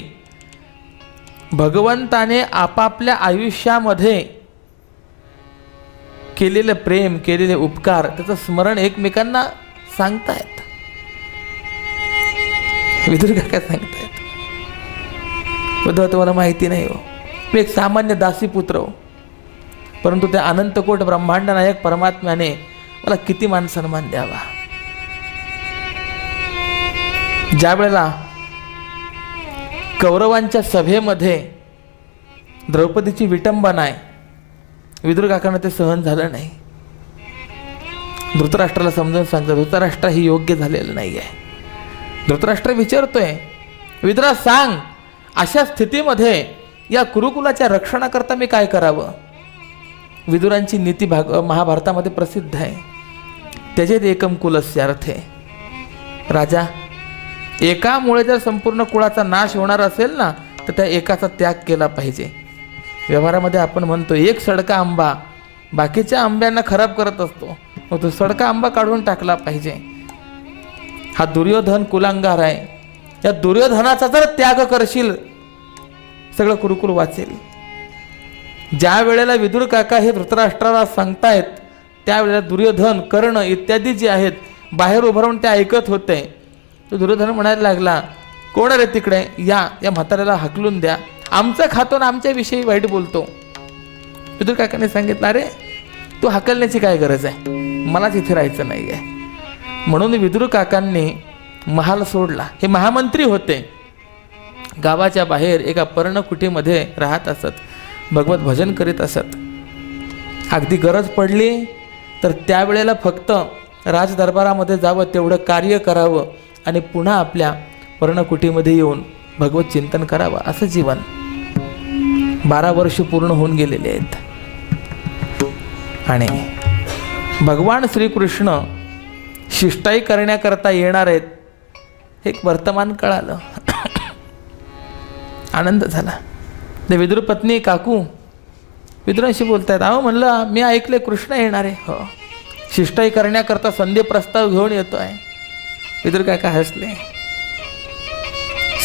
भगवंताने आपापल्या आयुष्यामध्ये केलेलं प्रेम, केलेले उपकार, त्याचं स्मरण एकमेकांना सांगतायत. विदुर काका सांगतायत, उद्धव तुम्हाला माहिती नाही हो, मी एक सामान्य दासीपुत्र हो, परंतु त्या अनंतकोट ब्रह्मांड नायक परमात्म्याने मला किती मान सन्मान द्यावा. ज्या वेळेला कौरवांच्या सभेमध्ये द्रौपदीची विटंबना आहे, विदुर काकांना ते सहन झालं नाही. धृतराष्ट्राला समजून सांगतात, धृतराष्ट्र ही योग्य झालेलं नाही आहे. धृतराष्ट्र विचारतोय, विदुरा सांग, अशा स्थितीमध्ये या कुरुकुलाच्या रक्षणाकरता मी काय करावं. विदुरांची नीती महाभारतामध्ये प्रसिद्ध आहे. त्यजेत एकम कुलस्य अर्थे. राजा, एकामुळे जर संपूर्ण कुळाचा नाश होणार असेल ना, तर त्या एकाचा त्याग केला पाहिजे. व्यवहारामध्ये आपण म्हणतो एक सडका आंबा बाकीच्या आंब्यांना खराब करत असतो, मग तो सडका आंबा काढून टाकला पाहिजे. हा दुर्योधन कुलांगार आहे, या दुर्योधनाचा जर त्याग करशील सगळं कुरुकुल वाचेल. ज्या वेळेला विदुर काका हे धृतराष्ट्राला सांगतायत, त्यावेळेला दुर्योधन, कर्ण इत्यादी जे आहेत बाहेर उभं राहून ते ऐकत होते. तो दुर्योधन म्हणायला लागला, कोण रे तिकडे, या म्हाताऱ्याला हाकलून द्या, आमचं खातो ना आमच्याविषयी वाईट बोलतो. विदुर काकाने सांगितलं, अरे तू हाकलण्याची काय गरज आहे, मलाच इथे राहायचं नाही आहे. म्हणून विदुर काकांनी महाल सोडला. हे महामंत्री होते, गावाच्या बाहेर एका पर्णकुटीमध्ये राहत असत, भगवत भजन करीत असत. अगदी गरज पडली तर त्यावेळेला फक्त राजदरबारामध्ये जावं, तेवढं कार्य करावं आणि पुन्हा आपल्या पर्णकुटीमध्ये येऊन भगवत चिंतन करावं, असं जीवन. 12 वर्ष पूर्ण होऊन गेलेले आहेत. आणि भगवान श्रीकृष्ण शिष्टाई करण्याकरता येणार आहेत हे एक वर्तमान कळालं. आनंद झाला. ते विदुर पत्नी काकू विदुरांशी बोलतायत, अहो म्हणलं मी ऐकले कृष्ण येणार आहे. हो, शिष्टाई करण्याकरता संधी प्रस्ताव घेऊन येतो आहे. विदुर काका हसले.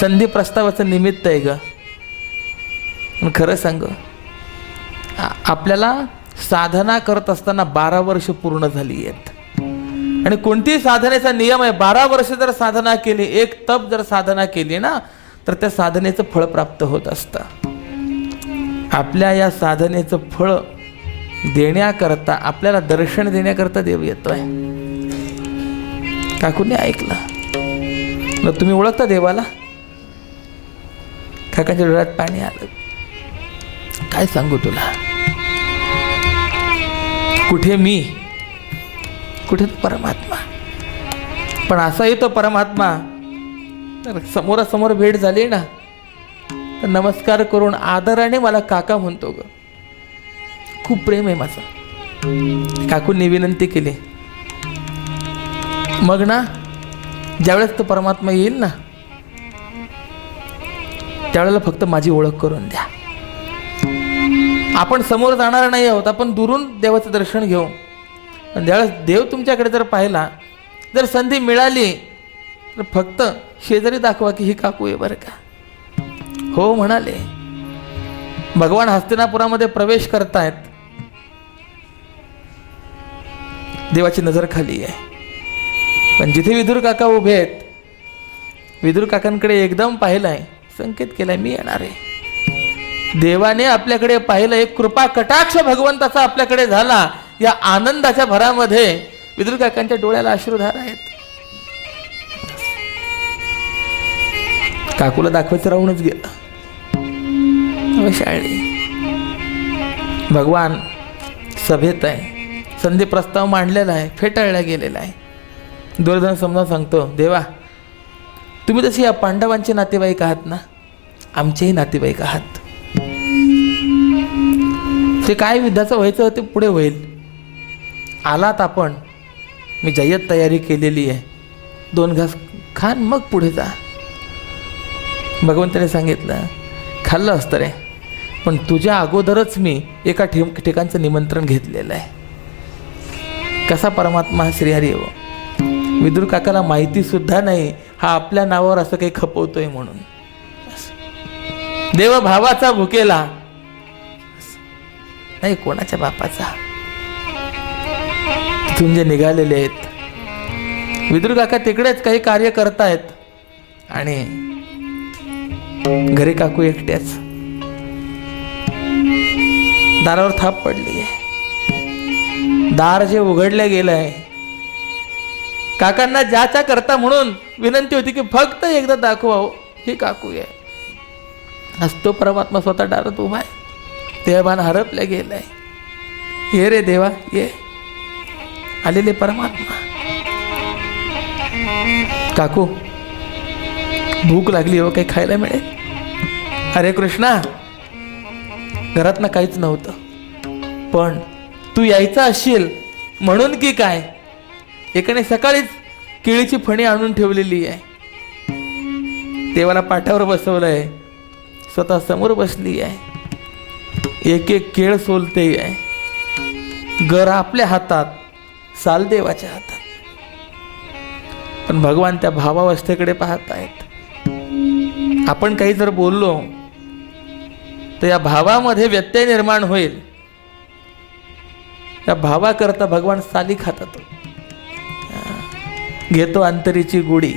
संधी प्रस्तावाचं निमित्त आहे ग. खरं सांग, आपल्याला साधना करत असताना 12 वर्ष पूर्ण झाली आहेत. आणि कोणतीही साधनेचा नियम आहे, 12 वर्ष जर साधना केली, एक तप जर साधना केली ना, तर त्या साधनेचं फळ प्राप्त होत असतं. आपल्या या साधनेचं फळ देण्याकरता, आपल्याला दर्शन देण्याकरता देव येतोय. काकूने ऐकलं. मग तुम्ही ओळखता देवाला? काकांच्या डोळ्यात पाणी आलं. काय सांगू तुला, कुठे मी, कुठे तो परमात्मा. पण असाही तो परमात्मा तर समोरासमोर भेट झाली ना, तर नमस्कार करून आदराने मला काका म्हणतो ग. खूप प्रेम आहे माझं. काकूंनी विनंती केली, मग ना ज्यावेळेस तो परमात्मा येईल ना, त्यावेळेला फक्त माझी ओळख करून द्या. आपण समोर जाणार नाही आहोत, आपण दुरून देवाचं दर्शन घेऊ. आणि ज्यावेळेस देव तुमच्याकडे जर पाहिला, जर संधी मिळाली, तर फक्त शेजारी दाखवा की ही काकू आहे बरं का. हो म्हणाले. भगवान हस्तिनापुरामध्ये प्रवेश करतायत. देवाची नजर खाली आहे. पण जिथे विदुर काका उभे आहेत, विदुर काकांकडे एकदम पाहिलंय, संकेत केलाय मी येणार आहे. देवाने आपल्याकडे पाहिलं, एक कृपा कटाक्ष भगवंताचा आपल्याकडे झाला. या आनंदाच्या भरामध्ये विदुर काकांच्या डोळ्याला अश्रुधार आहेत. काकूला दाखवायचं राहूनच गेलं. शाळी भगवान सभेत आहे, संधी प्रस्ताव मांडलेला आहे, फेटाळला गेलेला आहे. दुर्योधन समजावून सांगतो, देवा तुम्ही तसे या पांडवांचे नातेवाईक आहात ना, आमचेही नातेवाईक आहात. ते काय युद्धाचं व्हायचं ते पुढे होईल. आलात आपण, मी जय्यत तयारी केलेली आहे. 2 घास खान मग पुढे जा. भगवंताने सांगितलं, खाल्लं असतं रे, पण तुझ्या अगोदरच मी एका ठिकाणचं निमंत्रण घेतलेलं आहे. कसा परमात्मा श्रीहरी हो. विदुर काकाला माहिती सुद्धा नाही हा आपल्या नावावर असं काही खपवतोय म्हणून. देव भावाचा भुकेला नाही, कोणाच्या बापाचा. तिथून जे निघालेले आहेत विदुर काका तिकडेच काही कार्य करतायत आणि घरी काकू एकट्याच. दारावर थाप पडली आहे. दार जे उघडले गेलंय, काकांना ज्याच्या करता म्हणून विनंती होती की फक्त एकदा दाखवा हो, ही काकू आहे. असतो परमात्मा स्वतः दारात उभा आहे. देहभान हरपल्या गेलाय. ये रे देवा ये. आलेले परमात्मा. काकू भूक लागली हो, काही खायला मिळेल? अरे कृष्णा, घरात ना काहीच नव्हतं, पण तू यायचा असशील म्हणून की काय, एकाने सकाळीच केळीची फणी आणून ठेवलेली आहे. देवाला पाठावर बसवलंय, स्वतः समोर बसली आहे. एक एक केळ सोलते आहे. गर आपल्या हातात, साल देवाच्या हातात. पण भगवान त्या भावावस्थेकडे पाहत आहेत. आपण काही जर बोललो तर या भावामध्ये व्यत्यय निर्माण होईल. या भावाकरता भगवान साली खातात. घेतो अंतरीची गुढी,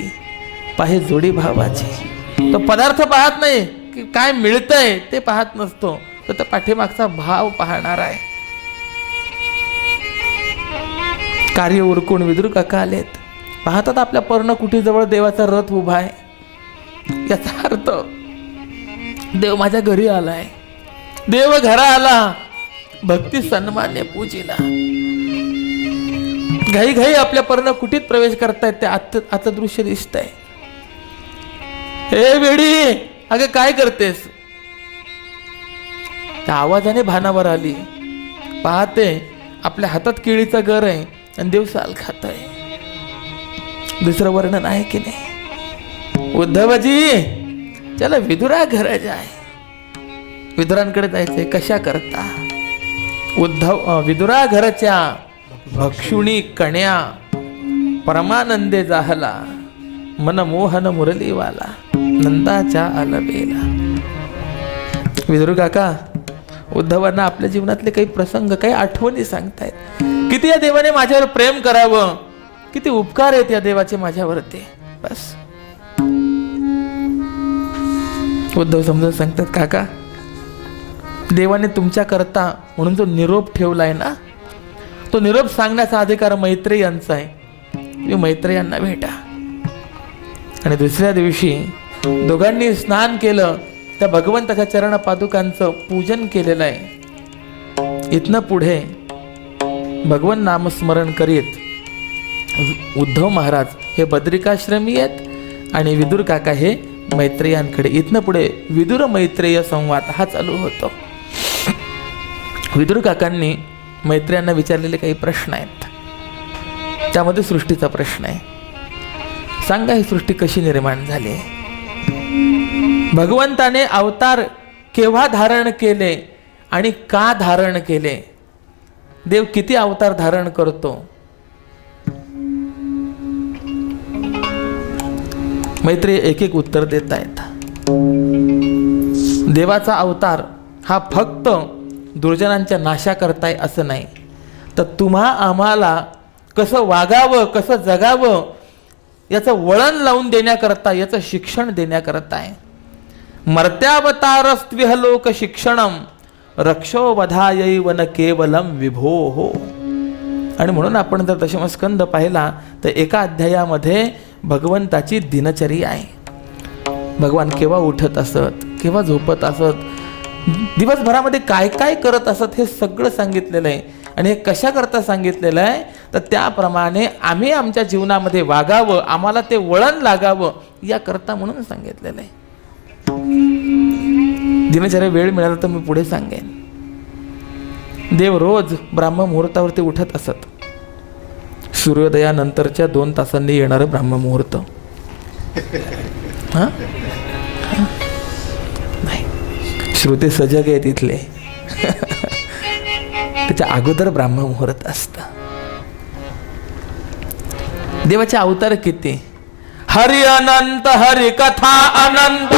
पाहे जोडी भावाची. तो पदार्थ पाहत नाही की काय मिळतंय ते पाहत नसतो, तर त्या पाठीमागचा भाव पाहणार आहे. कार्य उरकून विदुर काका आलेत. पाहतात आपल्या पर्णकुटीजवळ देवाचा रथ उभा आहे. याचा अर्थ देव माझ्या घरी आलाय. देव घरा आला, भक्ती सन्मान्य पूजेला. घाई घाई आपल्या पर्णकुटीत प्रवेश करतायत. ते आता दृश्य दिसतंय. हे वेडी, अगं काय करतेस? त्या आवाजाने भानावर आली. पाहते आपल्या हातात केळीचा गर आहे आणि देव साल खात आहे. दुसरं वर्णन आहे की नाही? उद्धवजी चला विदुरा घर जाय. विदुरांकडे जायचंय. कशा करता? विदुरा घरच्या भक्षुणी कण्या, परमानंदे जाहला, मनमोहन मुरलीवाला, नंदाच्या आलबेला. विदुर काका उद्धवांना आपल्या जीवनातले काही प्रसंग, काही आठवणी सांगतायत. किती या देवाने माझ्यावर प्रेम करावं, किती उपकार आहेत या देवाचे माझ्यावरती. बस उद्धव समजून सांगतात, काका देवाने तुमच्या करता म्हणून जो निरोप ठेवलाय ना, तो निरोप सांगण्याचा अधिकार मैत्रेय यांचा आहे. तुम्ही मैत्रेयांना भेटा. आणि दुसऱ्या दिवशी दोघांनी स्नान केलं. त्या भगवंताच्या चरण पादुकांचं पूजन केलेलं आहे. इथनं पुढे भगवन नामस्मरण करीत उद्धव महाराज हे बद्रिकाश्रमी आहेत आणि विदुर काका हे मैत्रेयांकडे. इथनं पुढे विदुर मैत्रेय संवाद हा चालू होतो. विदुर काकांनी मैत्रेयांना विचारलेले काही प्रश्न आहेत. त्यामध्ये सृष्टीचा प्रश्न आहे. सांगा ही सृष्टी कशी निर्माण झाली? भगवंताने अवतार केव्हा धारण केले आणि का धारण केले? देव किती अवतार धारण करतो? मैत्रेय एक एक उत्तर देत आहेत. देवाचा अवतार हा फक्त दुर्जनांच्या नाशा करताय असं नाही, तर तुम्हा आम्हाला कसं वागावं, कसं जगावं याचं वळण लावून देण्याकरता, याचं शिक्षण देण्याकरता आहे. मर्त्यावतारस्त्विह लोक शिक्षणम रक्षो वधायैव न केवलम विभो हो. आणि म्हणून आपण जर दशमस्कंद पाहिला तर एका अध्यायामध्ये भगवंताची दिनचर्या आहे. भगवान केव्हा उठत असत, केव्हा झोपत असत, दिवसभरामध्ये काय काय करत असत, हे सगळं सांगितलेलं आहे. आणि हे कशा करता सांगितलेलं आहे, तर त्याप्रमाणे आम्ही आमच्या जीवनामध्ये वागावं, आम्हाला ते वळण लागावं याकरता म्हणून सांगितलेलं आहे. दिनचर्या वेळ मिळाला तर मी पुढे सांगेन. देव रोज ब्राह्म मुहूर्तावरती उठत असत. सूर्योदयानंतरच्या 2 तासांनी येणारं ब्राह्म मुहूर्त. हां श्रुती सजग आहे तिथले. त्याच्या अगोदर ब्राह्ममुहूर्त असतं. देवाचे अवतार किती? हरि अनंत, हरि कथा अनंत,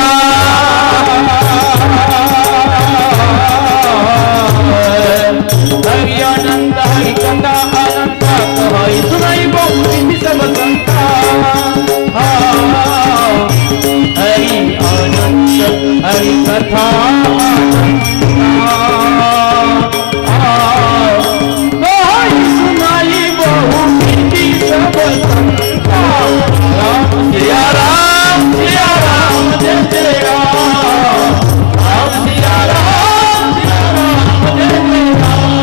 हरि अनंत, हरि कथा अनंत, हरि सुनाई बहु सब संता. हरि अनंत, हरि कथा हरि सुनाई बहु सब संता. सिया राम जय जय राम, राम सिया राम जय जय राम.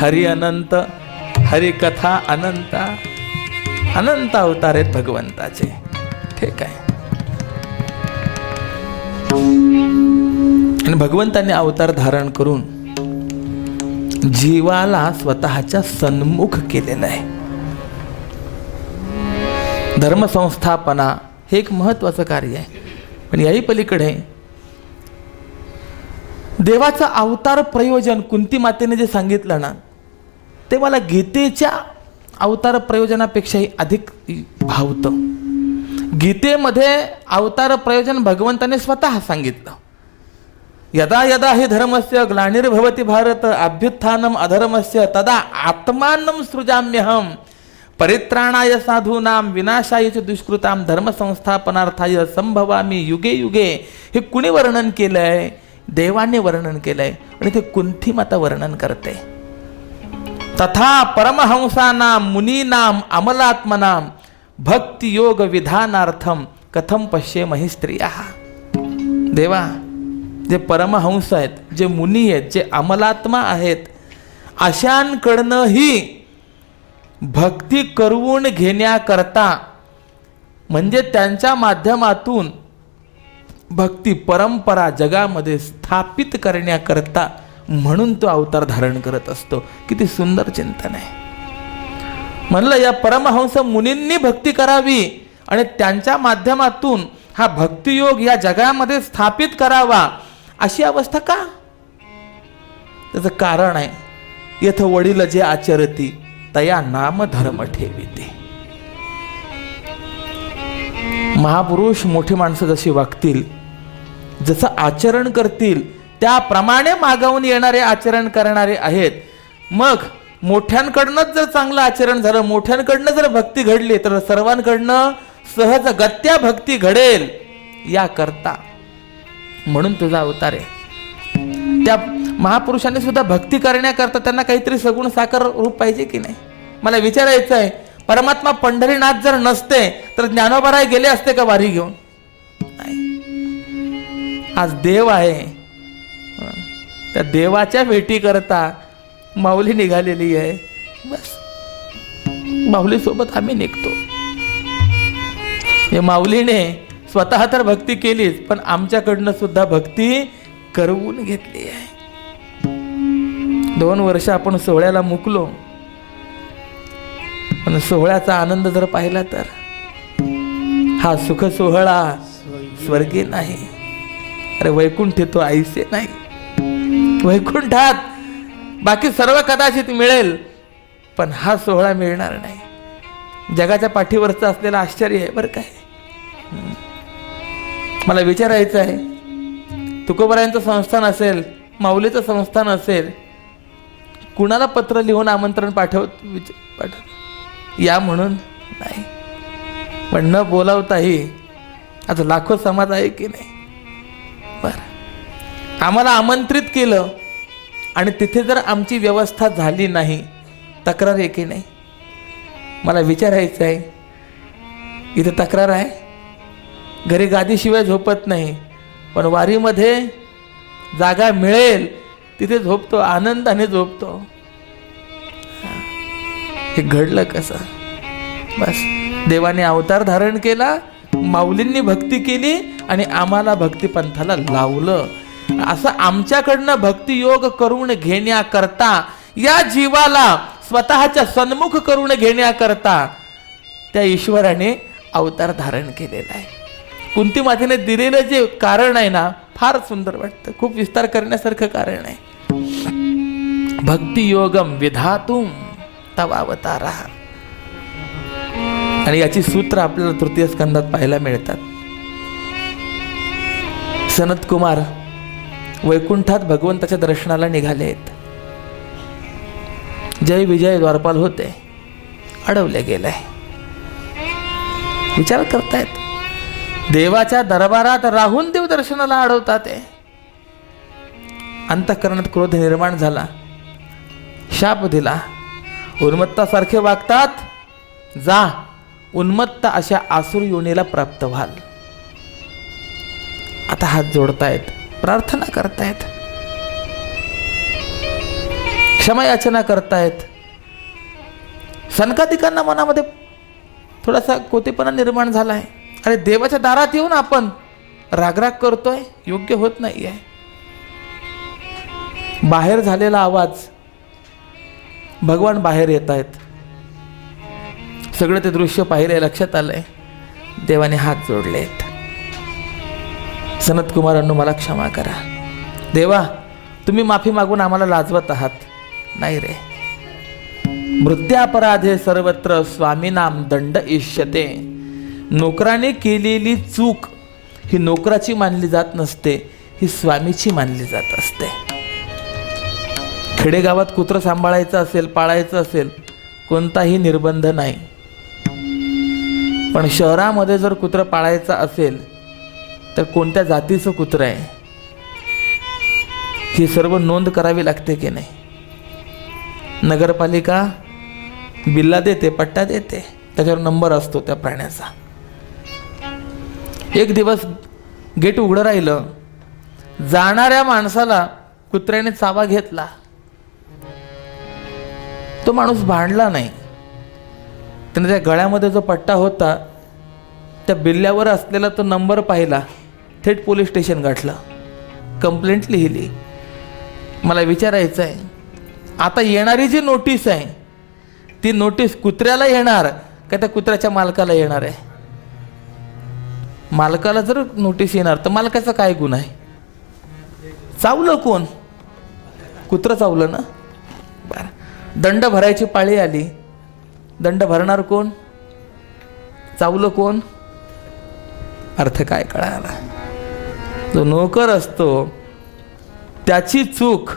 हरि अनंत, हरि कथा अनंत. अनंत अवतार आहेत भगवंताचे. ठीक आहे. आणि भगवंताने अवतार धारण करून जीवाला स्वतःच्या सन्मुख केलेलं आहे. धर्मसंस्थापना हे एक महत्वाचं कार्य आहे. पण याही पलीकडे देवाचं अवतार प्रयोजन कुंती मातेने जे सांगितलं ना, ते मला गीतेच्या अवतार प्रयोजनापेक्षाही अधिक भावतं. गीतेमध्ये अवतार प्रयोजन भगवंताने स्वतः सांगितलं. यदा यदा हि धर्मस्य ग्लानिर्भवति भारत अभ्युत्थानम अधर्मस्य तदा आत्मानं सृजाम्यहम परित्राणाय साधूनां विनाशाय च दुष्कृतां धर्मसंस्थापनार्थाय संभवामी युगे युगे. हे कुणी वर्णन केलंय? देवाने वर्णन केलंय. आणि ते कुंती माता वर्णन करते. तथा परमहंसानां मुनीनां अमलात्मनां भक्ति योग विधानार्थम कथम पश्येमहि स्त्रियाः. देवा, जे परमहंस आहेत, जे मुनी आहेत, जे अमलात्मा आहेत, अशांकडनंही भक्ती करवून घेण्याकरता, म्हणजे त्यांच्या माध्यमातून भक्ती परंपरा जगामध्ये स्थापित करण्याकरता म्हणून तो अवतार धारण करत असतो. किती सुंदर चिंतन आहे. म्हणलं या परमहंस मुनींनी भक्ती करावी आणि त्यांच्या माध्यमातून हा भक्तियोग या जगामध्ये स्थापित करावा, अशी अवस्था का? त्याचं कारण आहे, यथ वडील जे आचरती तया नाम धर्म ठेविते. महापुरुष मोठी माणसं जशी वागतील, जसं आचरण करतील, त्याप्रमाणे मागवून येणारे आचरण करणारे आहेत. मग मोठ्यांकडनंच जर चांगलं आचरण झालं, मोठ्यांकडनं जर भक्ती घडली, तर सर्वांकडनं सहज गत्या भक्ती घडेल याकरता म्हणून तुझा अवतार आहे. त्या महापुरुषांनी सुद्धा भक्ती करण्याकरता त्यांना काहीतरी सगुण साकार रूप पाहिजे की नाही? मला विचारायचं आहे, परमात्मा पंढरीनाथ जर नसते तर ज्ञानोबाराय गेले असते का वारी घेऊन? नाही. आज देव आहे, त्या देवाच्या भेटी करता माऊली निघालेली आहे. बस माऊली सोबत आम्ही निघतो. हे माऊलीने स्वतः तर भक्ती केलीच, पण आमच्याकडनं सुद्धा भक्ती करवून घेतली आहे. 2 वर्ष आपण सोहळ्याला मुकलो, पण सोहळ्याचा आनंद जर पाहिला तर हा सुख सोहळा स्वर्गी नाही. अरे वैकुंठ तो ऐसे नाही. वैकुंठात बाकी सर्व कदाचित मिळेल, पण हा सोहळा मिळणार नाही. जगाच्या पाठीवरचं असलेलं आश्चर्य आहे बरं काय. मला विचारायचं आहे, तुकोबारायांचं संस्थान असेल, माऊलीचं संस्थान असेल, कुणाला पत्र लिहून आमंत्रण पाठव या म्हणून? नाही. पण न बोलावताही आता लाखो समाज आहे की नाही? बरं, आम्हाला आमंत्रित केलं आणि तिथे जर आमची व्यवस्था झाली नाही, तक्रार आहे की नाही? मला विचारायचं आहे, इथे तक्रार आहे? घरी गादीशिवाय झोपत नाही, पण वारीमध्ये जागा मिळेल तिथे झोपतो, आनंदाने झोपतो. हे घडलं कसं? बस देवाने अवतार धारण केला, माऊलींनी भक्ती केली आणि आम्हाला भक्तिपंथाला लावलं. असं आमच्याकडनं भक्तियोग करून घेण्याकरता, या जीवाला स्वतःच्या सन्मुख करून घेण्याकरता त्या ईश्वराने अवतार धारण केलेला आहे. कुंती मातेने दिलेलं जे कारण आहे ना, फार सुंदर वाटतं. खूप विस्तार करण्यासारखं कारण आहे. भक्ती योगम विधातुम तवावतारा. आणि याची सूत्र आपल्याला तृतीय स्कंदात पाहायला मिळतात. सनत कुमार वैकुंठात भगवंताच्या दर्शनाला निघाले आहेत. जय विजय द्वारपाल होते, अडवले गेले. विचार करतायत, देवाच्या दरबारात राहून देव दर्शनाला अडवतात. ते अंतःकरणात क्रोध निर्माण झाला, शाप दिला. उन्मत्तासारखे वागतात, जा उन्मत्त अशा आसुर योनीला प्राप्त व्हाल. आता हात जोडतायत, प्रार्थना करतायत, क्षमा याचना करतायत. सनकादिकांना मनामध्ये थोडासा कोतेपणा निर्माण झालाय. अरे देवाच्या दारात येऊन आपण रागराग करतोय, योग्य होत नाहीये. बाहेर झालेला आवाज, भगवान बाहेर येत आहेत. सगळं ते दृश्य पाहिले, लक्षात आलंय. देवाने हात जोडलेत. सनत कुमारांनो, मला क्षमा करा. देवा, तुम्ही माफी मागून आम्हाला लाजवत आहात. नाही रे, मृत्यापराधे सर्वत्र स्वामीनाम दंड इष्यते. नोकराने केलेली चूक ही नोकराची मानली जात नसते, ही स्वामीची मानली जात असते. खेडेगावात कुत्रं सांभाळायचं असेल, पाळायचं असेल, कोणताही निर्बंध नाही. पण शहरामध्ये जर कुत्रं पाळायचं असेल तर कोणत्या जातीचं कुत्रं आहे ही सर्व नोंद करावी लागते की नाही. नगरपालिका बिल्ला देते, पट्टा देते, त्याच्यावर नंबर असतो त्या प्राण्याचा. एक दिवस गेट उघडं राहिलं, जाणाऱ्या माणसाला कुत्र्याने चावा घेतला. तो माणूस भांडला नाही. त्याने त्या गळ्यामध्ये जो पट्टा होता त्या बिल्ल्यावर असलेला तो नंबर पाहिला, थेट पोलीस स्टेशन गाठलं, कंप्लेंट लिहिली. मला विचारायचं आहे, आता येणारी जी नोटीस आहे ती नोटीस कुत्र्याला येणार का त्या कुत्र्याच्या मालकाला येणार आहे? मालकाला जर नोटीस येणार तर मालकाचा काय गुन्हा आहे? चावलं कोण? कुत्रं चावलं ना. बरं, दंड भरायची पाळी आली, दंड भरणार कोण? चावलं कोण? अर्थ काय कळाला? जो नोकर असतो त्याची चूक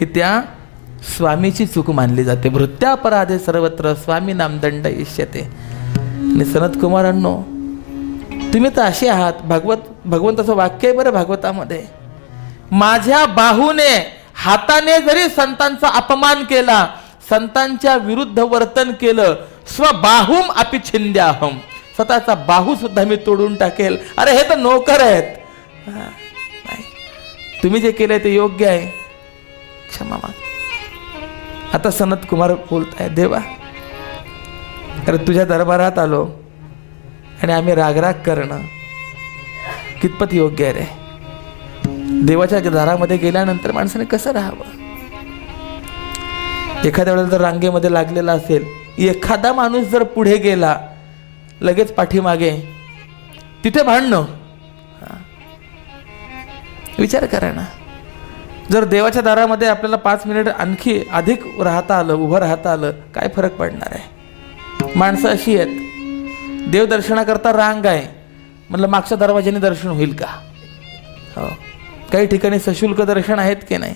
ही त्या स्वामीची चूक मानली जाते. भृत्यापराधे सर्वत्र स्वामी नाम दंड इष्यते. आणि सनत कुमारांनो, तुम्ही तर असे आहात. भगवंताचं वाक्य आहे बरं भागवतामध्ये, माझ्या बाहूने हाताने जरी संतांचा अपमान केला, संतांच्या विरुद्ध वर्तन केलं, स्वबाहुम अपि छिंद्याहम, स्वतःचा बाहू सुद्धा मी तोडून टाकेल. अरे हे तर नोकर आहेत. नाही, तुम्ही जे केलंय ते योग्य आहे, क्षमा माग. आता सनत कुमार बोलताय, देवा, अरे तुझ्या दरबारात आलो आणि आम्ही रागराग करणं कितपत योग्य आहे रे? देवाच्या दारामध्ये गेल्यानंतर माणसाने कसं राहावं? एखाद्या वेळेला जर रांगेमध्ये लागलेला असेल, एखादा माणूस जर पुढे गेला लगेच पाठीमागे, तिथे भांडणं. विचार करा ना, जर देवाच्या दारामध्ये आपल्याला 5 मिनिट आणखी अधिक राहता आलं, उभं राहता आलं, काय फरक पडणार आहे? माणसं अशी आहेत, देवदर्शनाकरता रांग आहे, म्हटलं मागच्या दरवाजाने दर्शन होईल का? हो, काही ठिकाणी सशुल्क दर्शन आहेत की नाही.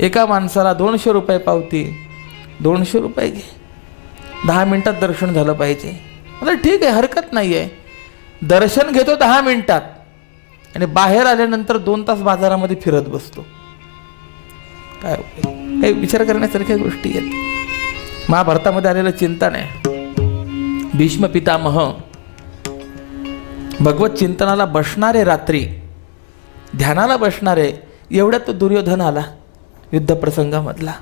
एका माणसाला 200 रुपये पावती, 200 रुपये घे, 10 मिनिटात दर्शन झालं पाहिजे. म्हणजे ठीक आहे, हरकत नाही आहे. दर्शन घेतो 10 मिनिटात आणि बाहेर आल्यानंतर 2 तास बाजारामध्ये फिरत बसतो. काय काही विचार करण्यासारख्या गोष्टी आहेत. महाभारतामध्ये आलेलं चिंतन आहे. भीष्म पितामह भगवत चिंतनाला बसणारे, रात्री ध्यानाला बसणारे, एवढ्यात तो दुर्योधन आला युद्ध प्रसंगामधला.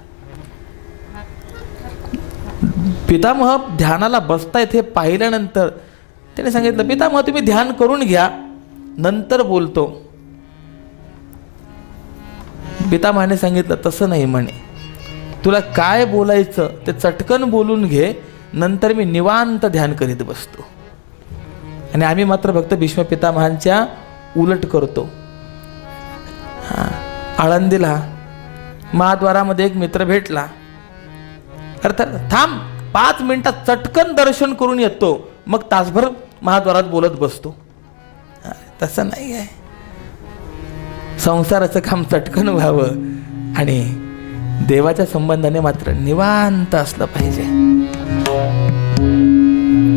पितामह ध्यानाला बसतायत हे पाहिल्यानंतर त्याने सांगितलं, पितामह तुम्ही ध्यान करून घ्या, नंतर बोलतो. पितामहाने सांगितलं, तसं नाही म्हणे, तुला काय बोलायचं ते चटकन बोलून घे, नंतर मी निवांत ध्यान करीत बसतो. आणि आम्ही मात्र फक्त भीष्म पितामहांच्या उलट करतो. आळंदीला महाद्वारामध्ये एक मित्र भेटला. अर्थात थांब 5 मिनिटात चटकन दर्शन करून येतो, मग तासभर महाद्वारात बोलत बसतो. तसं नाही आहे. संसाराचं काम चटकन व्हावं आणि देवाच्या संबंधाने मात्र निवांत असलं पाहिजे.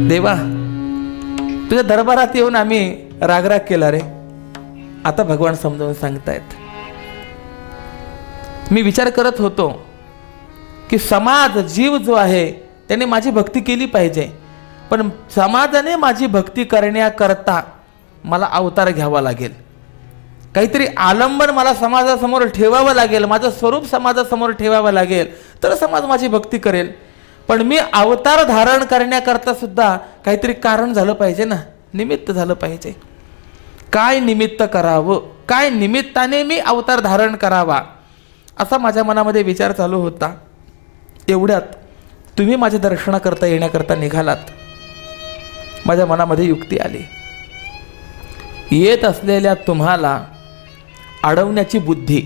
देवा, तुझ्या दरबारात येऊन आम्ही रागराग केला रे. आता भगवान समजावून सांगतायत. मी विचार करत होतो की समाज जीव जो आहे त्याने माझी भक्ती केली पाहिजे, पण समाजाने माझी भक्ती करण्याकरता मला अवतार घ्यावा लागेल. काहीतरी आलंबन मला समाजासमोर ठेवावं लागेल, माझं स्वरूप समाजासमोर ठेवावं लागेल, तर समाज माझी भक्ती करेल. पण मी अवतार धारण करण्याकरता सुद्धा काहीतरी कारण झालं पाहिजे ना, निमित्त झालं पाहिजे. काय निमित्त करावं, काय निमित्ताने मी अवतार धारण करावा, असा माझ्या मनामध्ये विचार चालू होता. एवढ्यात तुम्ही माझ्या दर्शनाकरता येण्याकरता निघालात. माझ्या मनामध्ये युक्ती आली. येत असलेल्या तुम्हाला अडवण्याची बुद्धी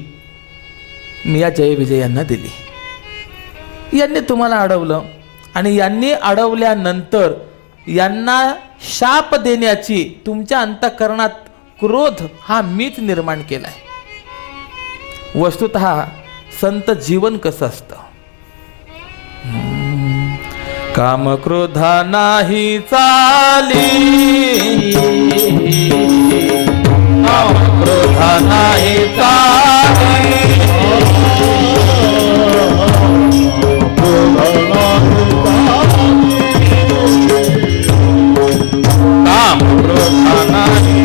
मी या जय विजय यांना दिली. यांनी तुम्हाला अडवलं आणि यांनी अडवल्यानंतर यांना शाप देण्याची तुमच्या अंतःकरणात क्रोध हा मीच निर्माण केलाय. वस्तुतः संत जीवन कसं असतं? काम क्रोधा नाही चाली, काम क्रोधा नाही चाली, काम क्रोधा नाही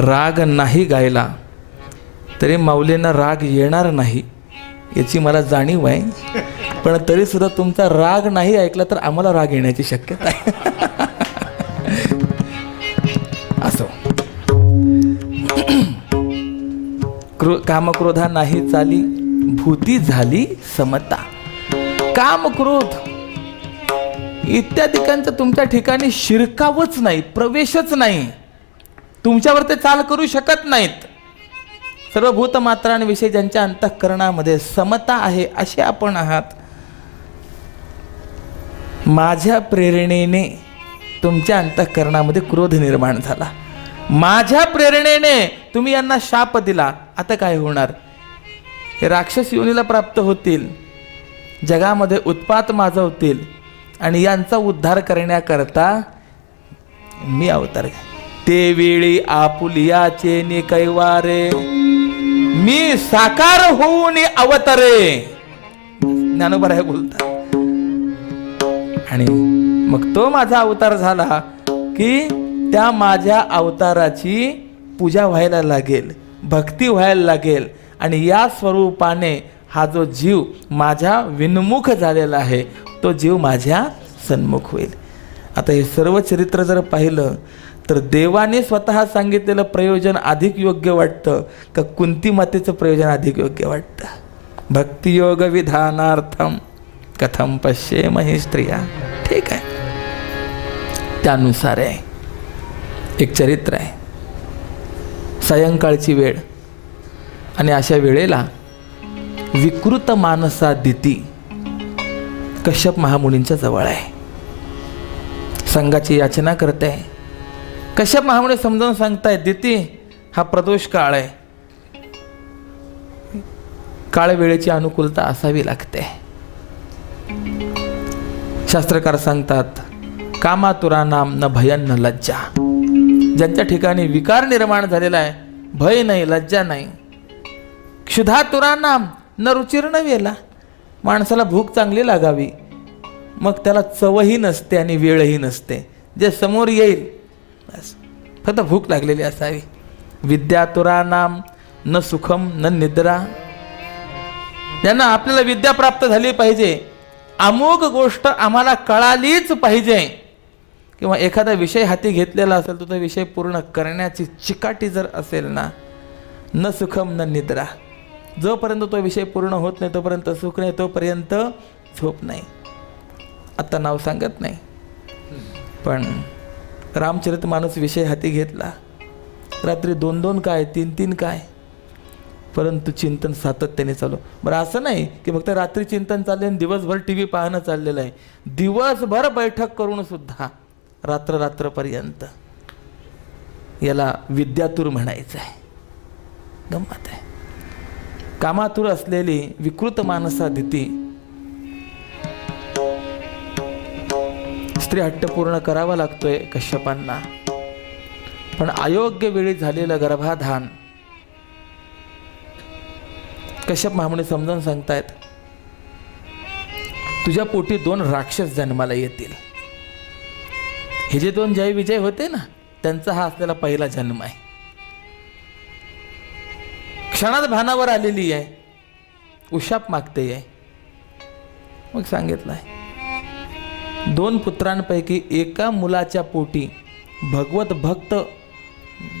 राग नाही गायला तरी माऊलींना राग येणार नाही याची मला जाणीव आहे. पण तरी सुद्धा तुमचा राग नाही ऐकला तर आम्हाला राग येण्याची शक्यता आहे. असो. कामक्रोधा नाही चाली, भूती झाली समता. काम क्रोध इत्यादिकांचं तुमच्या ठिकाणी शिरकावच नाही, प्रवेशच नाही. तुमच्यावर ते चाल करू शकत नाहीत. सर्व भूतमात्रांविषयी ज्यांच्या अंतःकरणामध्ये समता आहे असे आपण आहात. माझ्या प्रेरणेने तुमच्या अंतःकरणामध्ये क्रोध निर्माण झाला. माझ्या प्रेरणेने तुम्ही यांना शाप दिला. आता काय होणार? हे राक्षस योनीला प्राप्त होतील, जगामध्ये उत्पात माजवतील आणि यांचा उद्धार करण्याकरता मी अवतार घ्या. ते वेळी आपुलियाचे नि कैवारे, मी साकार होऊन अवतरे. ज्ञानोबा हे बोलतात. आणि मग तो माझा अवतार झाला की त्या माझ्या अवताराची पूजा व्हायला लागेल, भक्ती व्हायला लागेल आणि या स्वरूपाने हा जो जीव माझ्या विन्मुख झालेला आहे तो जीव माझ्या सन्मुख होईल. आता हे सर्व चरित्र जर पाहिलं तर देवाने स्वतः सांगितलेलं प्रयोजन अधिक योग्य वाटतं का कुंती मातेचं प्रयोजन अधिक योग्य वाटतं? भक्तियोग विधानार्थम कथम पश्येमहि स्त्रिया. ठीक आहे, त्यानुसार आहे. एक चरित्र आहे, सायंकाळची वेळ आणि अशा वेळेला विकृत मानसा दिती कश्यप महामुनींच्या जवळ आहे. संघाची याचना करते. कश्यप महामुनी समजावून सांगताय, दिती हा प्रदोष काळ आहे, काळ वेळेची अनुकूलता असावी लागते. शास्त्रकार सांगतात कामातुरानाम न भयन न लज्जा. ज्यांच्या ठिकाणी विकार निर्माण झालेला आहे, भय नाही लज्जा नाही. क्षुधातुरानाम न रुचिर न वेला. माणसाला भूक चांगली लागावी, मग त्याला चवही नसते आणि वेळही नसते. जे समोर येईल बस फक्त भूक लागलेली असावी. विद्यातुरानाम न सुखम न निद्रा. ज्यांना आपल्याला विद्या प्राप्त झाली पाहिजे, अमोघ गोष्ट आम्हाला कळालीच पाहिजे, किंवा एखादा विषय हाती घेतलेला असेल तर तो विषय पूर्ण करण्याची चिकाटी जर असेल ना, न सुखम न निद्रा. जोपर्यंत तो विषय पूर्ण होत नाही तोपर्यंत सुख नाही, तोपर्यंत झोप नाही. आता नाव सांगत नाही, पण रामचरितमानस विषय हाती घेतला, रात्री 2-2 काय 3-3 काय, परंतु चिंतन सातत्याने चालू. बरं असं नाही की फक्त रात्री चिंतन चालले आणि दिवसभर टी व्ही पाहणं चाललेलं आहे. दिवसभर बैठक करून सुद्धा रात्रपर्यंत. याला विद्यातूर म्हणायचं आहे. गंमत आहे. कामातूर असलेली विकृत मानसा दिती स्त्री हट्ट पूर्ण करावा लागतोय कश्यपांना, पण अयोग्य वेळी झालेलं गर्भाधान कश्यप महामुनी समजावून सांगतायत, तुझ्या पोटी 2 राक्षस जन्माला येतील. हे जे 2 जय विजय होते ना, त्यांचा हा असलेला पहिला जन्म आहे. क्षणात भानावर आलेली आहे, उशाप मागते आहे. मग सांगितलंय 2 पुत्रांपैकी एका मुलाच्या पोटी भगवत भक्त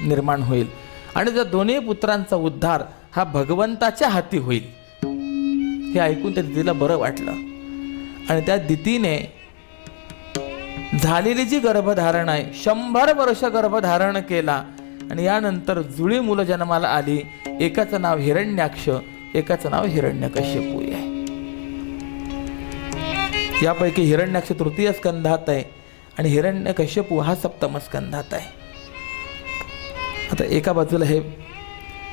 निर्माण होईल आणि त्या दोन्ही पुत्रांचा उद्धार हा भगवंताच्या हाती होईल. हे ऐकून त्या दितीला बरं वाटलं आणि त्या दितीने झालेली जी गर्भधारण आहे 100 वर्ष गर्भधारण केला आणि यानंतर जुळी मुलं जन्माला आली. एकाचं नाव हिरण्याक्ष, एकाचं नाव हिरण्यकश्यपू आहे. यापैकी हिरण्याक्ष 3य स्कंधात आहे आणि हिरण्यकश्यपू हा 7म स्कंधात आहे. आता एका बाजूला हे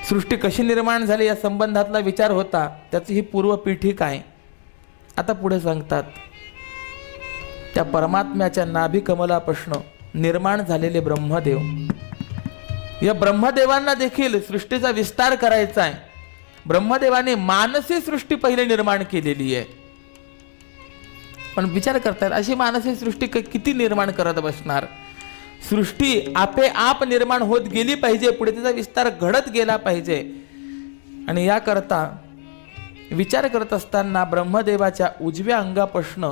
सृष्टी कशी निर्माण झाली या संबंधातला विचार होता, त्याची ही पूर्वपीठिका आहे. आता पुढे सांगतात त्या परमात्म्याच्या नाभी कमलापासून निर्माण झालेले ब्रह्मदेव, या ब्रह्मदेवांना देखील सृष्टीचा विस्तार करायचा आहे. ब्रह्मदेवाने मानसी सृष्टी पहिले निर्माण केलेली आहे, पण विचार करतात अशी मानसी सृष्टी किती निर्माण करत बसणार. सृष्टी आपे आप निर्माण होत गेली पाहिजे, पुढे त्याचा विस्तार घडत गेला पाहिजे. आणि याकरता विचार करत असताना ब्रह्मदेवाच्या उजव्या अंगापासून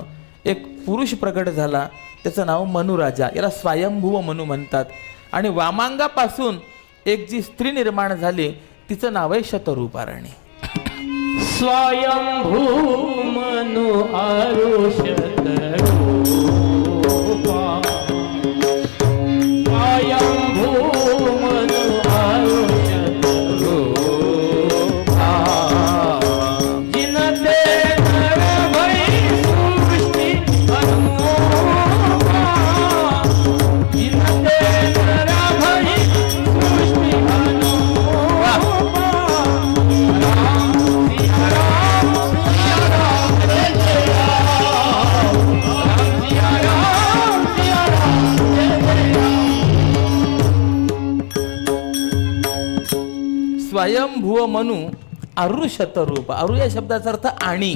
एक पुरुष प्रगट झाला, त्याचं नाव मनुराजा, याला स्वयंभुव मनु म्हणतात. आणि वामांगापासून एक जी स्त्री निर्माण झाली तिचं नाव आहे शतरूपारणी. स्वयंभू मनु आरुषत रूपा, स्वयंभू मनु आरुषत रूपा, जिनते नर भई सृष्टि अनुपा, जिनते नर भई सृष्टि अनुपा. स्वयंभुव मनु अरु शतरूप. अरु या शब्दाचा अर्थ आणि.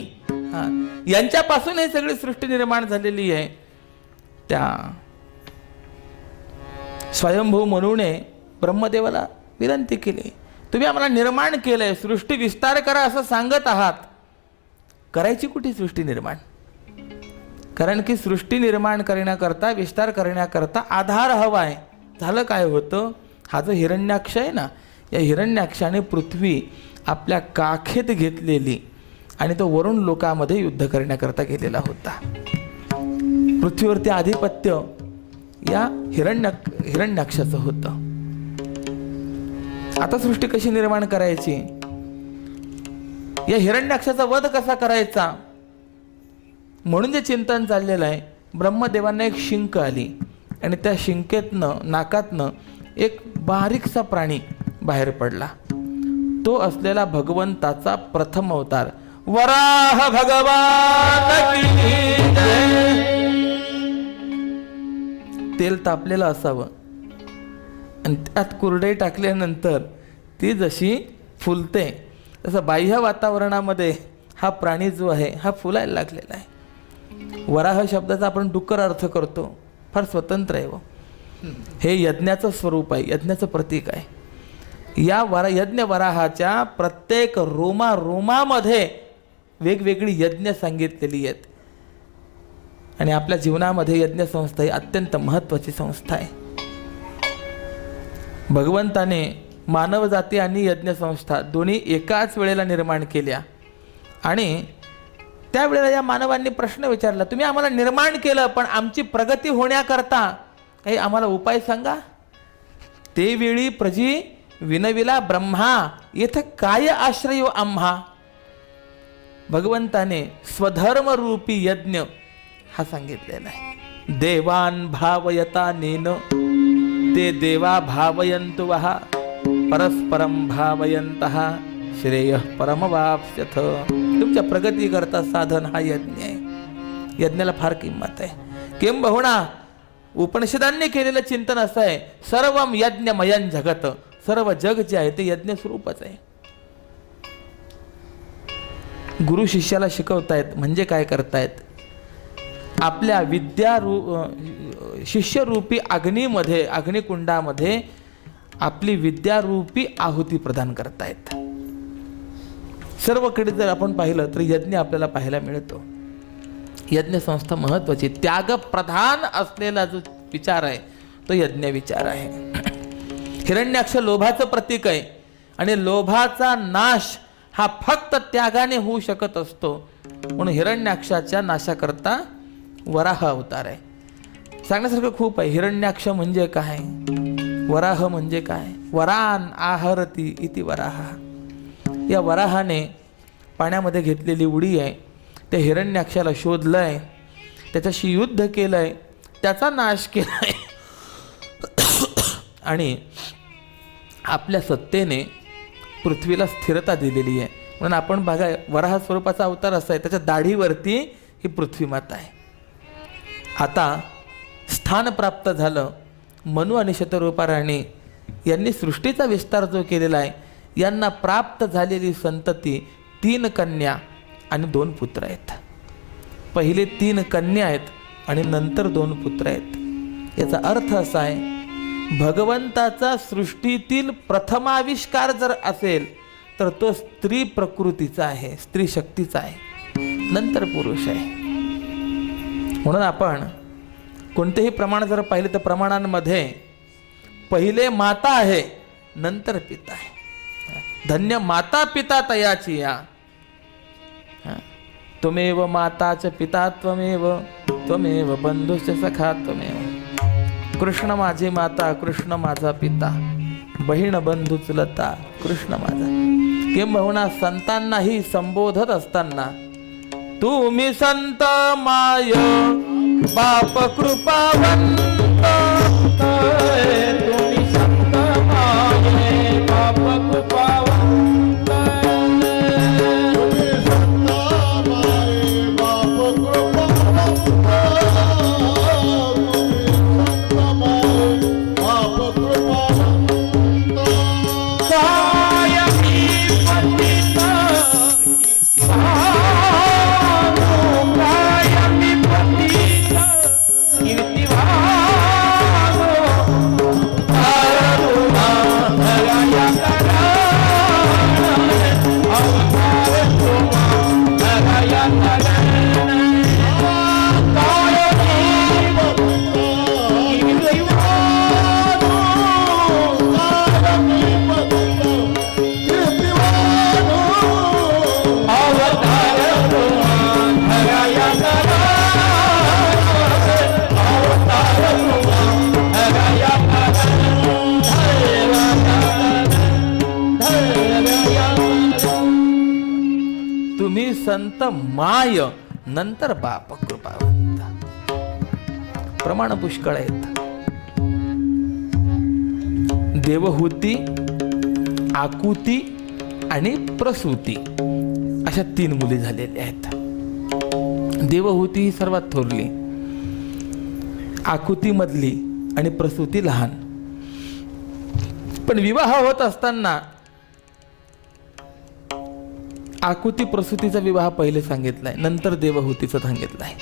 यांच्यापासून हे सगळी सृष्टी निर्माण झालेली आहे. त्या स्वयंभू मनुने ब्रह्मदेवाला विनंती केली, तुम्ही आम्हाला निर्माण केलंय, सृष्टी विस्तार करा असं सांगत आहात, करायची कुठे सृष्टी निर्माण? कारण की सृष्टी निर्माण करण्याकरता, विस्तार करण्याकरता आधार हवा आहे. झालं काय होतं, हा जो हिरण्याक्ष आहे ना, या हिरण्याक्षाने पृथ्वी आपल्या काखेत घेतलेली आणि तो वरुण लोकामध्ये युद्ध करण्याकरता गेलेला होता. पृथ्वीवरती आधिपत्य या हिरण्याक्षाचं होतं. आता सृष्टी कशी निर्माण करायची, या हिरण्याक्षाचा वध कसा करायचा, म्हणून जे चिंतन चाललेलं आहे. ब्रह्मदेवांना एक शिंक आली आणि त्या शिंकेतनं, नाकातनं एक बारीकसा प्राणी बाहेर पडला. तो असलेला भगवंताचा प्रथम अवतार वराह भगवान की जय. तेल तापलेलं असावं आणि त्यात कुरडई टाकल्यानंतर ती जशी फुलते, तसं बाह्य वातावरणामध्ये हा प्राणी जो आहे हा फुलायला लागलेला आहे. वराह शब्दाचा आपण डुक्कर अर्थ करतो, फार स्वतंत्र आहे. हे यज्ञाचं स्वरूप आहे, यज्ञाचं प्रतीक आहे. या यज्ञ वराहाच्या प्रत्येक रोमामध्ये वेगवेगळी यज्ञ सांगितलेली आहेत. आणि आपल्या जीवनामध्ये यज्ञ संस्था ही अत्यंत महत्त्वाची संस्था आहे. भगवंताने मानव जाती आणि यज्ञ संस्था दोन्ही एकाच वेळेला निर्माण केल्या. आणि त्यावेळेला या मानवांनी प्रश्न विचारला, तुम्ही आम्हाला निर्माण केलं, पण आमची प्रगती होण्याकरता काही आम्हाला उपाय सांगा. ते वेळी प्रजी विनविला ब्रह्मा, येथे काय आश्रयो आम्हा. भगवंताने स्वधर्मरूपी यज्ञ हा सांगितलेला आहे. देवान भावयता नेन ते देवा भावयंतु वहा परस्परम भावयंतः श्रेय परमवाप्स्यथ. तुमच्या प्रगती करता साधन हा यज्ञ आहे. यज्ञाला फार किंमत आहे. किंबहुना उपनिषदांनी केलेलं चिंतन असं आहे, सर्वम यज्ञमयं जगत. सर्व जग जे आहे ते यज्ञ स्वरूपच आहे. गुरु शिष्याला शिकवतायत म्हणजे काय करतायत, आपल्या शिष्यरूपी अग्नीमध्ये, अग्निकुंडामध्ये आपली विद्यारूपी आहुती प्रदान करतायत. सर्वकडे जर आपण पाहिलं तर यज्ञ आपल्याला पाहायला मिळतो. यज्ञ संस्था महत्त्वाची, त्यागप्रधान असलेला जो विचार आहे तो यज्ञ विचार आहे. हिरण्याक्ष लोभाचं प्रतीक आहे आणि लोभाचा नाश हा फक्त त्यागाने होऊ शकत असतो. म्हणून हिरण्याक्षाच्या नाशाकरता वराह अवतार आहे. सांगण्यासारखं खूप आहे. हिरण्याक्ष म्हणजे काय, वराह म्हणजे काय. वरान आहरती इति वराह. या वराहाने पाण्यामध्ये घेतलेली उडी आहे, त्या हिरण्याक्षाला शोधलंय, त्याच्याशी युद्ध केलंय, त्याचा नाश केलाय आणि आपल्या सत्तेने पृथ्वीला स्थिरता दिलेली आहे. म्हणून आपण बघा, वराह स्वरूपाचा अवतार असा आहे, त्याच्या दाढीवरती ही पृथ्वी माता आहे. आता स्थान प्राप्त झालं. मनु आणि शतरूपा राणी यांनी सृष्टीचा विस्तार जो केलेला आहे, यांना प्राप्त झालेली संतती 3 कन्या आणि 2 पुत्र आहेत. पहिले 3 कन्या आहेत आणि नंतर 2 पुत्र आहेत. याचा अर्थ असा आहे, भगवंताचा सृष्टीतील प्रथमाविष्कार जर असेल तर तो स्त्री प्रकृतीचा आहे, स्त्री शक्तीचा आहे, नंतर पुरुष आहे. म्हणून आपण कोणतेही प्रमाण जर पाहिले तर प्रमाणांमध्ये पहिले माता आहे, नंतर पिता आहे. धन्य माता पिता तयाची या. त्वमेव माताच पिता त्वमेव बंधुश्च सखा त्वमेव. कृष्ण माझी माता, कृष्ण माझा पिता, बहीण बंधू चुलता, कृष्ण माझा. किंबहुना संतांनाही संबोधत असताना तुम्ही संत माय बाप कृपावंत, तुम्ही संत माय बाप कृपावंत, कीर्तिवान संत माय नंतर बाप कृपावंत. प्रमाण पुष्कळ आहेत. देवहूती, आकुती आणि प्रसूती अशा 3 मुली झालेल्या आहेत. देवहूती ही सर्वात थोरली, आकुती मधली आणि प्रसूती लहान. पण विवाह होत असताना आकुती प्रसूतीचा विवाह पहिले सांगितलाय, नंतर देवहूतीचा सांगितलाय.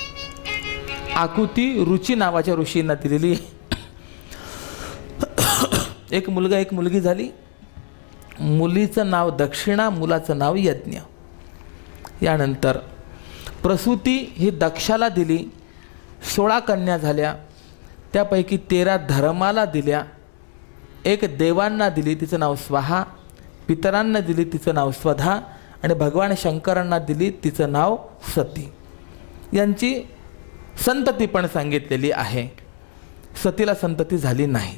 आकुती रुची नावाच्या ऋषींना दिलेली एक मुलगा एक मुलगी झाली. मुलीचं नाव दक्षिणा, मुलाचं नाव यज्ञ. यानंतर प्रसूती ही दक्षाला दिली. 16 कन्या झाल्या. त्यापैकी 13 धर्माला दिल्या, 1 देवांना दिली, तिचं नाव स्वाहा. पितरांना दिली, तिचं नाव स्वधा. आणि भगवान शंकरांना दिली, तिचं नाव सती. यांची संतती पण सांगितलेली आहे. सतीला संतती झाली नाही.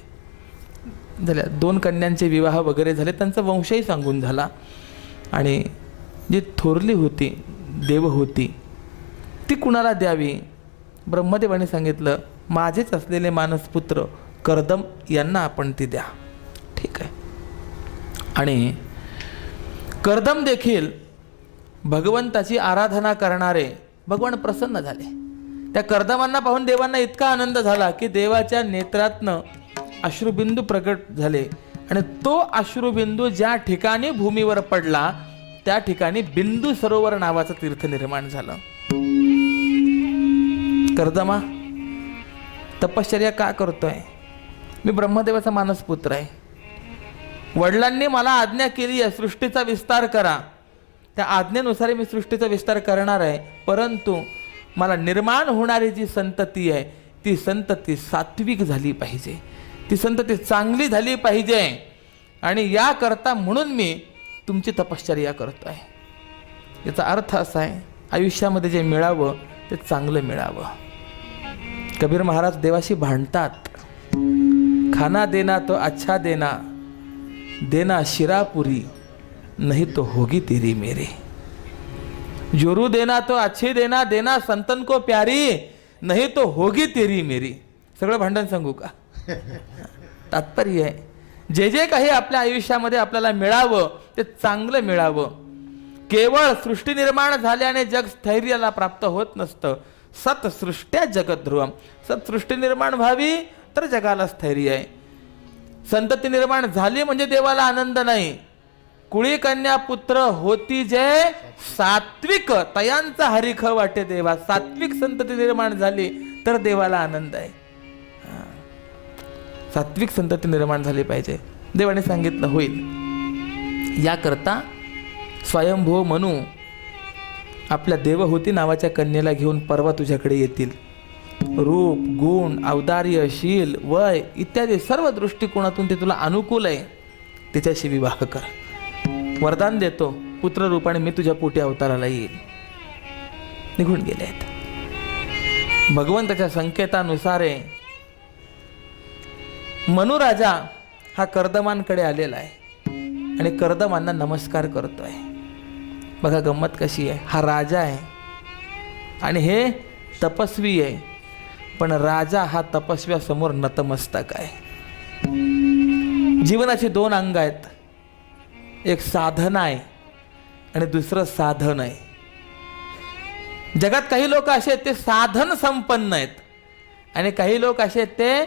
झाल्या 2 कन्यांचे विवाह वगैरे झाले, त्यांचा वंशही सांगून झाला. आणि जी थोरली होती देवहूती ती कुणाला द्यावी? ब्रह्मदेवाने सांगितलं, माझेच असलेले मानसपुत्र कर्दम यांना आपण ती द्या. ठीक आहे. आणि कर्दम देखील भगवंताची आराधना करणारे भगवान प्रसन्न झाले. त्या कर्दमांना पाहून देवांना इतका आनंद झाला की देवाच्या नेत्रातनं अश्रुबिंदू प्रकट झाले. आणि तो अश्रुबिंदू ज्या ठिकाणी भूमीवर पडला त्या ठिकाणी बिंदू सरोवर नावाचं तीर्थ निर्माण झालं. कर्दमा, तपश्चर्या का करतोय? मी ब्रह्मदेवाचा मानसपुत्र आहे. वडिलांनी मला आज्ञा केली आहे सृष्टीचा विस्तार करा. त्या आज्ञेनुसार मी सृष्टीचा विस्तार करणार आहे. परंतु मला निर्माण होणारी जी संतती आहे ती संतती सात्विक झाली पाहिजे, ती संतती चांगली झाली पाहिजे. आणि याकरता म्हणून मी तुमची तपश्चर्या करतोय. याचा अर्थ असा आहे, आयुष्यामध्ये जे मिळावं ते चांगलं मिळावं. कबीर महाराज देवाशी भांडतात. खाना देना तो अच्छा देना, देना शिरापुरी, नहीं तो होगी तेरी मेरी. जोरू देना तो अच्छी देना, देना संतन को प्यारी, नहीं तो होगी तेरी मेरी. सगळं भांडण सांगू का? तात्पर्य आहे, जे जे काही आपल्या आयुष्यामध्ये आपल्याला मिळावं ते चांगलं मिळावं. केवळ सृष्टी निर्माण झाल्याने जग स्थैर्याला प्राप्त होत नसतं. सत्सृष्ट्या जगद्ध्रुवम. सत्सृष्टी निर्माण व्हावी तर जगाला स्थैर्य आहे. संतती निर्माण झाली म्हणजे देवाला आनंद नाही. कुळी कन्या पुत्र होती जे सात्विक, तयांचा हरिख वाटे देवा. सात्विक संतती निर्माण झाली तर देवाला आनंद आहे. सात्विक संतती निर्माण झाली पाहिजे. देवाने सांगितलं होईल. याकरता स्वयंभू मनू आपल्या देवहूती नावाच्या कन्येला घेऊन परवा तुझ्याकडे येतील. रूप, गुण, औदार्य, शील, वय इत्यादी सर्व दृष्टिकोनातून ते तुला अनुकूल आहे. तिच्याशी विवाह कर. वरदान देतो, पुत्र रूपाने मी तुझ्या पोटी अवताराला येईल. निघून गेले आहेत. भगवंताच्या संकेतानुसार मनुराजा हा कर्दमांकडे आलेला आहे आणि कर्दमांना नमस्कार करतोय. बघा गंमत कशी आहे. हा राजा आहे आणि हे तपस्वी आहे. पण राजा हा तपस्व्यासमोर नतमस्तक आहे. जीवनाची 2 अंग आहेत. एक साधना आहे आणि दुसरं साधन आहे. जगात काही लोक असे आहेत ते साधन संपन्न आहेत आणि काही लोक असे आहेत ते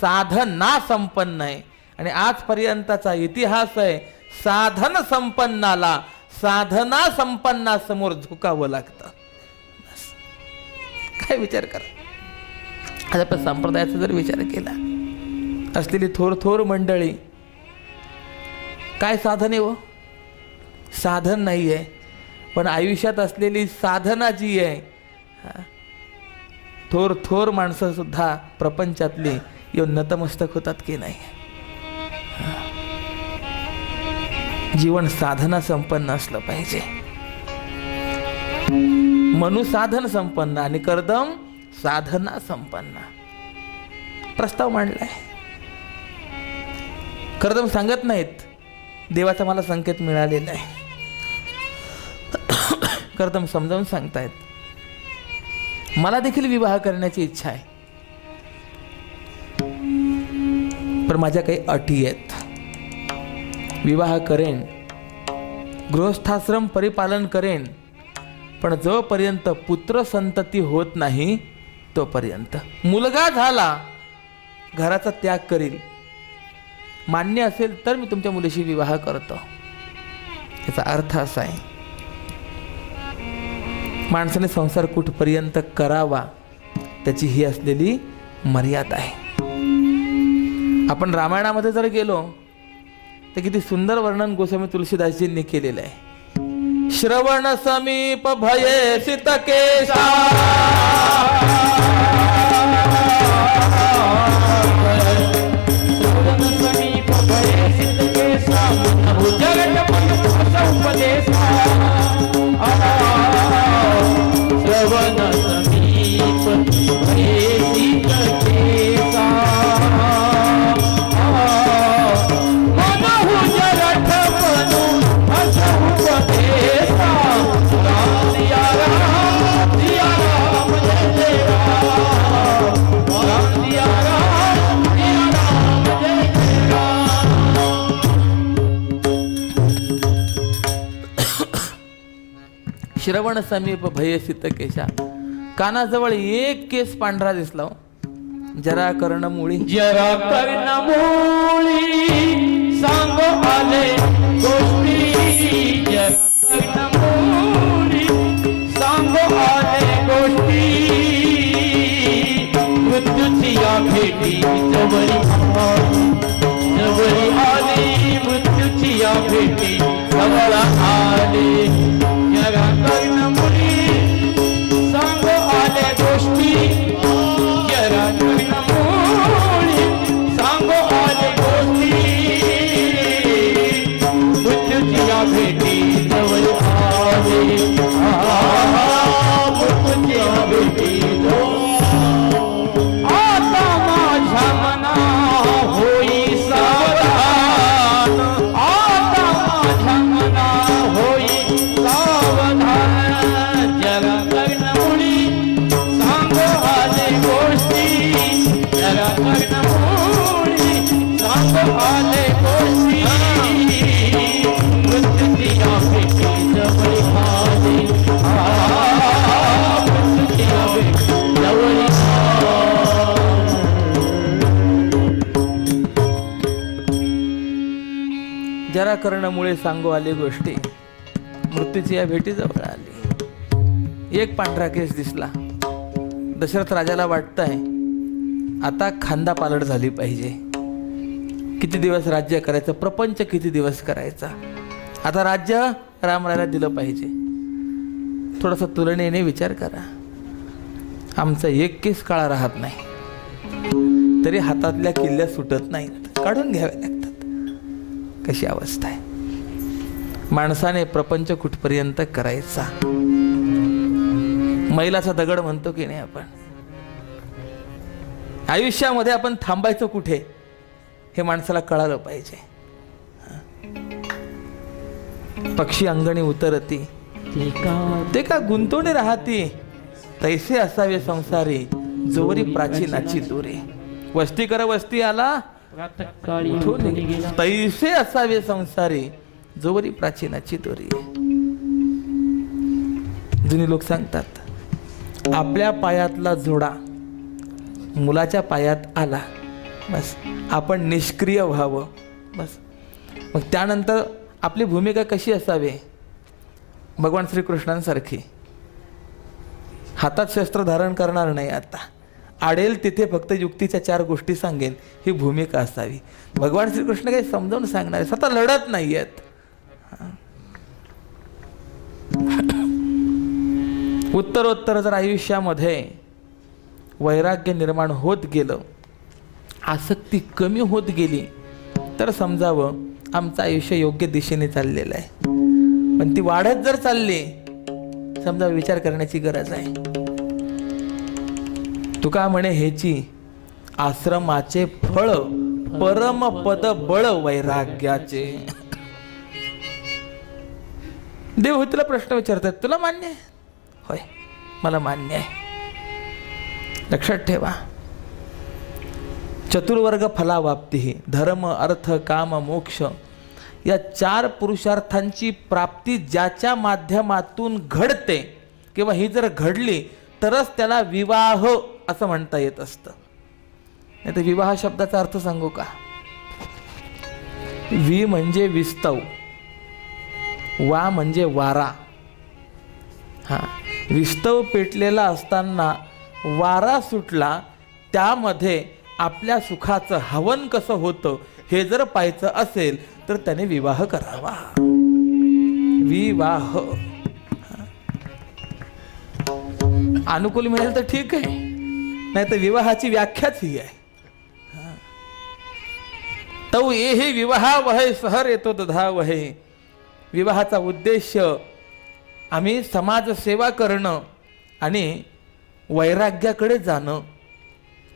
साधना संपन्न आहे. आणि आजपर्यंतचा इतिहास आहे, साधन संपन्नाला साधना संपन्नासमोर झुकावं लागतं. काय विचार करा. आता आपण संप्रदायाचा जर विचार केला, असलेली थोर थोर मंडळी काय साधन आहे? साधन नाही आहे. पण आयुष्यात असलेली साधना जी आहे, थोर थोर माणसं सुद्धा प्रपंचातली येऊन नतमस्तक होतात की नाही? जीवन साधना संपन्न असलं पाहिजे. मनु साधन संपन्न आणि कर्दम साधना संपन्न. प्रस्ताव मांडलाय. कर्दम सांगत नाहीत, देवाचा मला संकेत मिळालेला आहे. करतं समजावून सांगतायत. मला देखील विवाह करण्याची इच्छा आहे, पण माझ्या काही अटी आहेत. विवाह करेन, गृहस्थाश्रम परिपालन करेन, पण जोपर्यंत पुत्र संतती होत नाही तोपर्यंत. मुलगा झाला घराचा त्याग करील. मान्य असेल तर मी तुमच्या मुलीशी विवाह करतो. याचा अर्थ असा आहे, माणसाने संसार कुठपर्यंत करावा त्याची ही असलेली मर्यादा आहे. आपण रामायणामध्ये जर गेलो तर किती सुंदर वर्णन गोस्वामी तुलसीदासजींनी केलेलं आहे. श्रवण समीप भये सितकेशा, समीप भये सितकेशा, जगत पंथ उपदेशा. श्रवण समीप भये सितकेशा, मनहु जगत पंथ उपदेशा. राम सिया राम, सिया राम जय जय राम. राम सिया राम, सिया राम जय जय राम. श्रवण समीप भये सितकेशा. कानाजवळ एक केस पांढरा दिसला हो. जरा कर्णमुळी, जरा कर्णमुळी सांग आले गोष्टी. जरा कर्णमुळी सांग आले गोष्टी. मृत्यूची या भेटी जवळी आली, जवळी आली. मृत्यूची या भेटी जवळ आली. जरा कर्णमुळी सांग आले गोष्टी. जरा कर्णमुळी सांग आले गोष्टी. मृत्यूची या भेटी जवळ आली. मृत्यूची या भेटी जवळ. आता माझ्या मना होई सावधान. आता माझ्या मना होई सावधान. जरा कर्णमुळी सांग आले गोष्टी. जरा कर्णमुळी सांग आले गोष्टी. मृत्यूची या भेटी जवळ आली. मृत्यूची या भेटी जवळ आली. जरा कर्णमुळे सांगू आली गोष्टी. मृत्यूची या भेटी जवळ आली. एक पांढरा केस दिसला. दशरथ राजाला वाटतंय आता खांदा पालट झाली पाहिजे. किती दिवस राज्य करायचं, प्रपंच किती दिवस करायचा. आता राज्य रामरायला दिलं पाहिजे. थोडासा तुलनेने विचार करा. आमचा एक केस काळा राहत नाही तरी हातातल्या किल्ल्या सुटत नाहीत, काढून घ्याव्या लागतात. कशी अवस्था आहे. माणसाने प्रपंच कुठपर्यंत करायचा. मैलाचा दगड म्हणतो की नाही आपण. आयुष्यामध्ये आपण थांबायचं कुठे हे माणसाला कळालं पाहिजे. पक्षी अंगणी उतरती ते का गुंतवणे राहती. तैसे असावे संसारी जोवरी प्राचीनाची दोरे. वस्ती कर वस्ती आला तैसे असावे संसारी जोवरी प्राचीनाची दोरी. जुनी लोक सांगतात आपल्या पायातला जोडा मुलाच्या पायात आला बस आपण निष्क्रिय व्हावं बस. मग त्यानंतर आपली भूमिका कशी असावी. भगवान श्रीकृष्णांसारखी हातात शस्त्र धारण करणार नाही. आता आडेल तिथे फक्त युक्तीच्या 4 गोष्टी सांगेन ही भूमिका असावी. भगवान श्रीकृष्ण काही समजावून सांगणार आहे, स्वतः लढत नाही आहेत. उत्तरोत्तर जर आयुष्यामध्ये वैराग्य निर्माण होत गेलं, आसक्ती कमी होत गेली तर समजावं आमचं आयुष्य योग्य दिशेने चाललेलं आहे. पण ती वाढत जर चालली समजा विचार करण्याची गरज आहे. तुका म्हणे हेची आश्रमाचे फळ परमपद बळ वैराग्याचे. देवहूतीला प्रश्न विचारतात, तुला मान्य आहे? होय, मला मान्य आहे. लक्षात ठेवा, चतुर्वर्ग फलावाप्ती, धर्म अर्थ काम मोक्ष या 4 पुरुषार्थांची प्राप्ती ज्याच्या माध्यमातून घडते किंवा ही जर घडली तरच त्याला विवाह असं म्हणता येत असतं. नाही तर विवाह शब्दाचा अर्थ सांगू का? वि म्हणजे विस्तव, वा म्हणजे वारा. हां, विस्तव पेटलेला असताना वारा सुटला, त्यामध्ये आपल्या सुखाचं हवन कसं होतं हे जर पाहायचं असेल तर त्याने विवाह करावा. विवाह अनुकूल मिळेल तर ठीक आहे, नाही तर विवाहाची व्याख्याच ही आहे. तौ ये हे विवाहा वहे सहर येतो दधा वहे. विवाहाचा उद्देश आम्ही समाजसेवा करणं आणि वैराग्याकडे जाणं,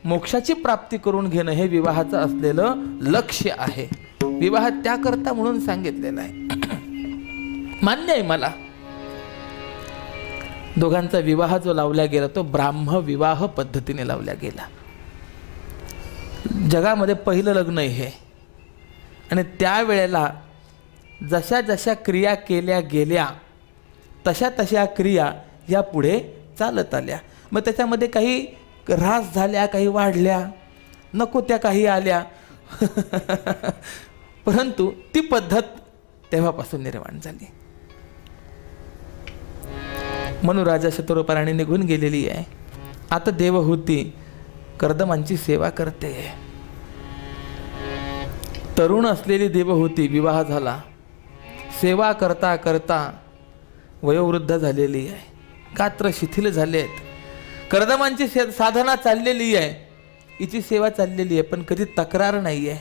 मोक्षाची प्राप्ती करून घेणं हे विवाहाचं असलेलं लक्ष्य आहे. विवाह त्याकरता म्हणून सांगितलेला आहे. मान्य आहे मला. दोघांचा विवाह जो लावला गेला तो ब्राह्म विवाह पद्धतीने लावला गेला. जगामध्ये पहिलं लग्न आहे हे. आणि त्यावेळेला जशा जशा क्रिया केल्या गेल्या तशा तशा क्रिया या पुढे चालत आल्या. मग त्याच्यामध्ये काही ऱ्हास झाल्या, काही वाढल्या, नको त्या काही आल्या. परंतु ती पद्धत तेव्हापासून निर्माण झाली. म्हणून राजा शतरूपाराणी निघून गेलेली आहे. आता देवहूती कर्दमांची सेवा करते. तरुण असलेली देवहूती विवाह झाला, सेवा करता करता वयोवृद्ध झालेली आहे, गात्र शिथिल झाले आहेत. कर्दमांची साधना चाललेली आहे, हिची सेवा चाललेली आहे, पण कधी तक्रार नाही आहे.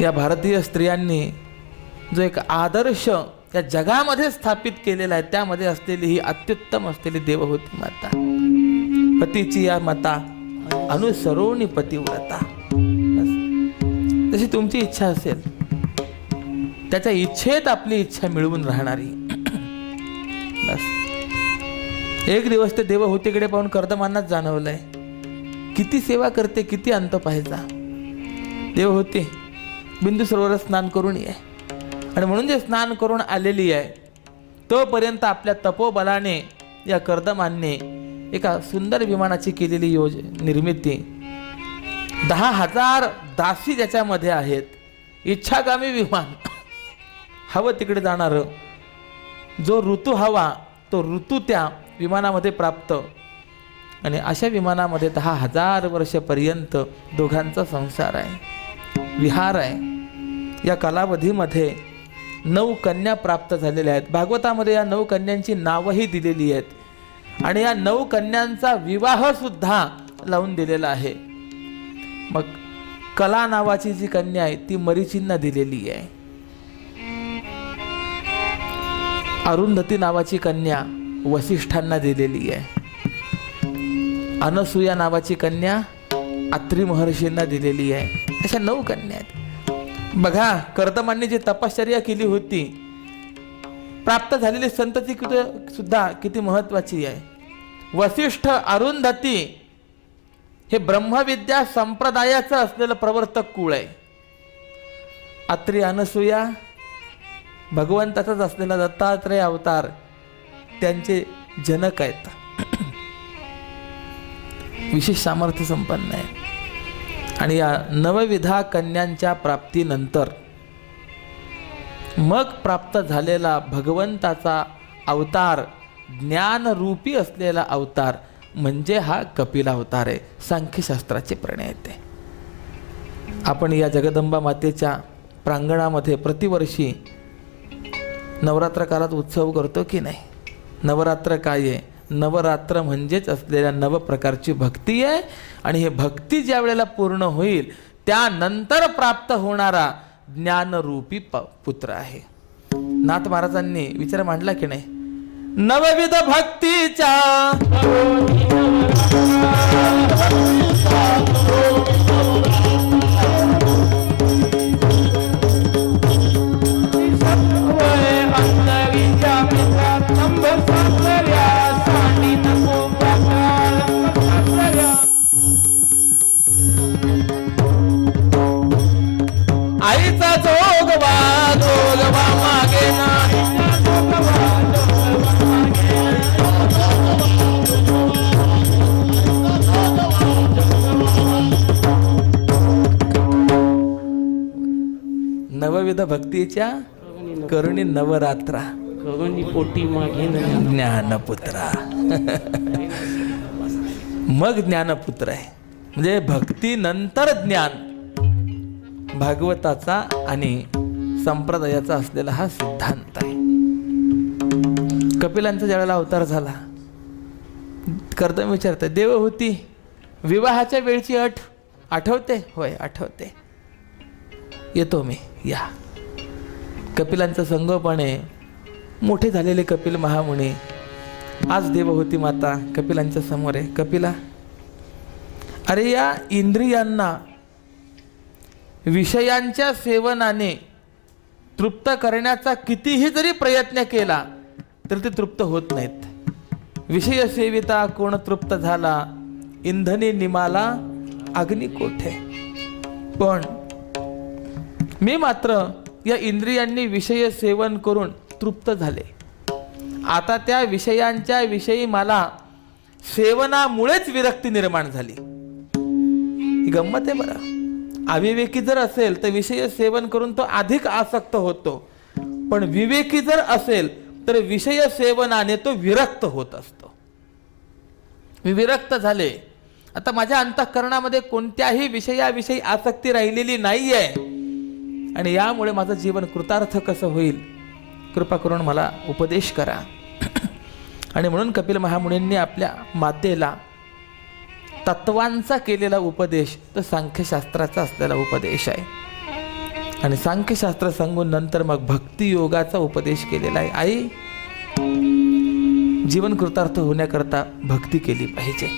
या भारतीय स्त्रियांनी जो एक आदर्श या जगामध्ये स्थापित केलेला आहे त्यामध्ये असलेली ही अत्युत्तम असलेली देवहूती माता. पतीची या माता अनुसरोनी पतिव्रता. जशी तुमची इच्छा असेल त्याच्या इच्छेत आपली इच्छा मिळवून राहणारी. बस एक दिवस ते देवहूतीकडे पाहून कर्दमांनाच जाणवलंय किती सेवा करते, किती अंत पाहायचा. देवहूती बिंदू सरोवर स्नान करून ये. आणि म्हणून जे स्नान करून आलेली आहे तोपर्यंत आपल्या तपोबलाने या कर्दमांनी एका सुंदर विमानाची केलेली निर्मिती. 10,000 दासी ज्याच्यामध्ये आहेत, इच्छागामी विमान, हवं तिकडे जाणारं, जो ऋतू हवा तो ऋतू त्या विमानामध्ये प्राप्त. आणि अशा विमानामध्ये 10,000 वर्षपर्यंत दोघांचा संसार आहे, विहार आहे. या कालावधीमध्ये 9 कन्या प्राप्त झालेल्या आहेत. भागवतामध्ये या 9 कन्यांची नावही दिलेली आहेत आणि या 9 कन्यांचा विवाह सुद्धा लावून दिलेला आहे. मग कला नावाची जी कन्या आहे ती मरीचींना दिलेली आहे. अरुंधती नावाची कन्या वसिष्ठांना दिलेली आहे. अनसूया नावाची कन्या अत्रि महर्षींना दिलेली आहे. अशा 9 कन्या आहेत. बघा, कर्दमांनी जी तपश्चर्या केली होती, प्राप्त झालेली संतती सुद्धा किती महत्वाची आहे. वसिष्ठ अरुंधती हे ब्रह्मविद्या संप्रदायाचं असलेलं प्रवर्तक कुळ आहे. अत्रि अनसूया भगवंताचाच असलेला दत्तात्रय अवतार त्यांचे जनक आहेत. विशेष सामर्थ्य संपन्न आहे. आणि या 9विधा कन्यांच्या प्राप्तीनंतर मग प्राप्त झालेला भगवंताचा अवतार, ज्ञानरूपी असलेला अवतार म्हणजे हा कपिल अवतार आहे. सांख्यशास्त्राचे प्रणेते. आपण या जगदंबा मातेच्या प्रांगणामध्ये प्रतिवर्षी नवरात्र काळात उत्सव करतो की नाही? नवरात्र काय आहे? नवरात्र म्हणजेच असलेल्या 9 प्रकारची भक्ती आहे. आणि हे भक्ती ज्या वेळेला पूर्ण होईल त्यानंतर प्राप्त होणारा ज्ञानरूपी पुत्र आहे. नाथ महाराजांनी विचार मांडला की नाही? 9विध भक्तीच्या आईचा जोगवा जोगवा मागे ना नवविध भक्तीच्या करुणी नवरात्रा करुणी पोटी मागे ज्ञानपुत्रा मग ज्ञानपुत्र आहे म्हणजे भक्ती नंतर ज्ञान भागवताचा आणि संप्रदायाचा असलेला हा सिद्धांत आहे. कपिलांचा ज्यावेळेला अवतार झाला कर्दम विचारते देवहूती विवाहाच्या वेळची अट आठवते? होय आठवते, येतो मी या. कपिलांचं संगोपणे मोठे झालेले कपिल महामुनी आज देवहूती माता कपिलांच्या समोर आहे. कपिला, अरे या इंद्रियांना विषयांच्या सेवनाने तृप्त करण्याचा कितीही जरी प्रयत्न केला तर ते तृप्त होत नाहीत. विषय सेविता कोण तृप्त झाला, इंधनी निमाला अग्नी कोठे. पण मी मात्र या इंद्रियांनी विषय सेवन करून तृप्त झाले. आता त्या विषयांच्या विषयी मला सेवनामुळेच विरक्ती निर्माण झाली. ही गंमत आहे बरं. अविवेकी जर असेल तर विषय सेवन करून तो अधिक आसक्त होतो, पण विवेकी जर असेल तर विषय सेवनाने तो विरक्त होत असतो. मी विरक्त झाले, आता माझ्या अंतःकरणामध्ये कोणत्याही विषयाविषयी आसक्ती राहिलेली नाही आहे आणि यामुळे माझं जीवन कृतार्थ कसं होईल, कृपा करून मला उपदेश करा. आणि म्हणून कपिल महामुनींनी आपल्या मातेला तत्वांचा केलेला उपदेश तो सांख्यशास्त्राचा असलेला उपदेश आहे. आणि सांख्यशास्त्र सांगून नंतर मग भक्तियोगाचा उपदेश केलेला आहे. आई, जीवन कृतार्थ होण्याकरता भक्ती केली पाहिजे.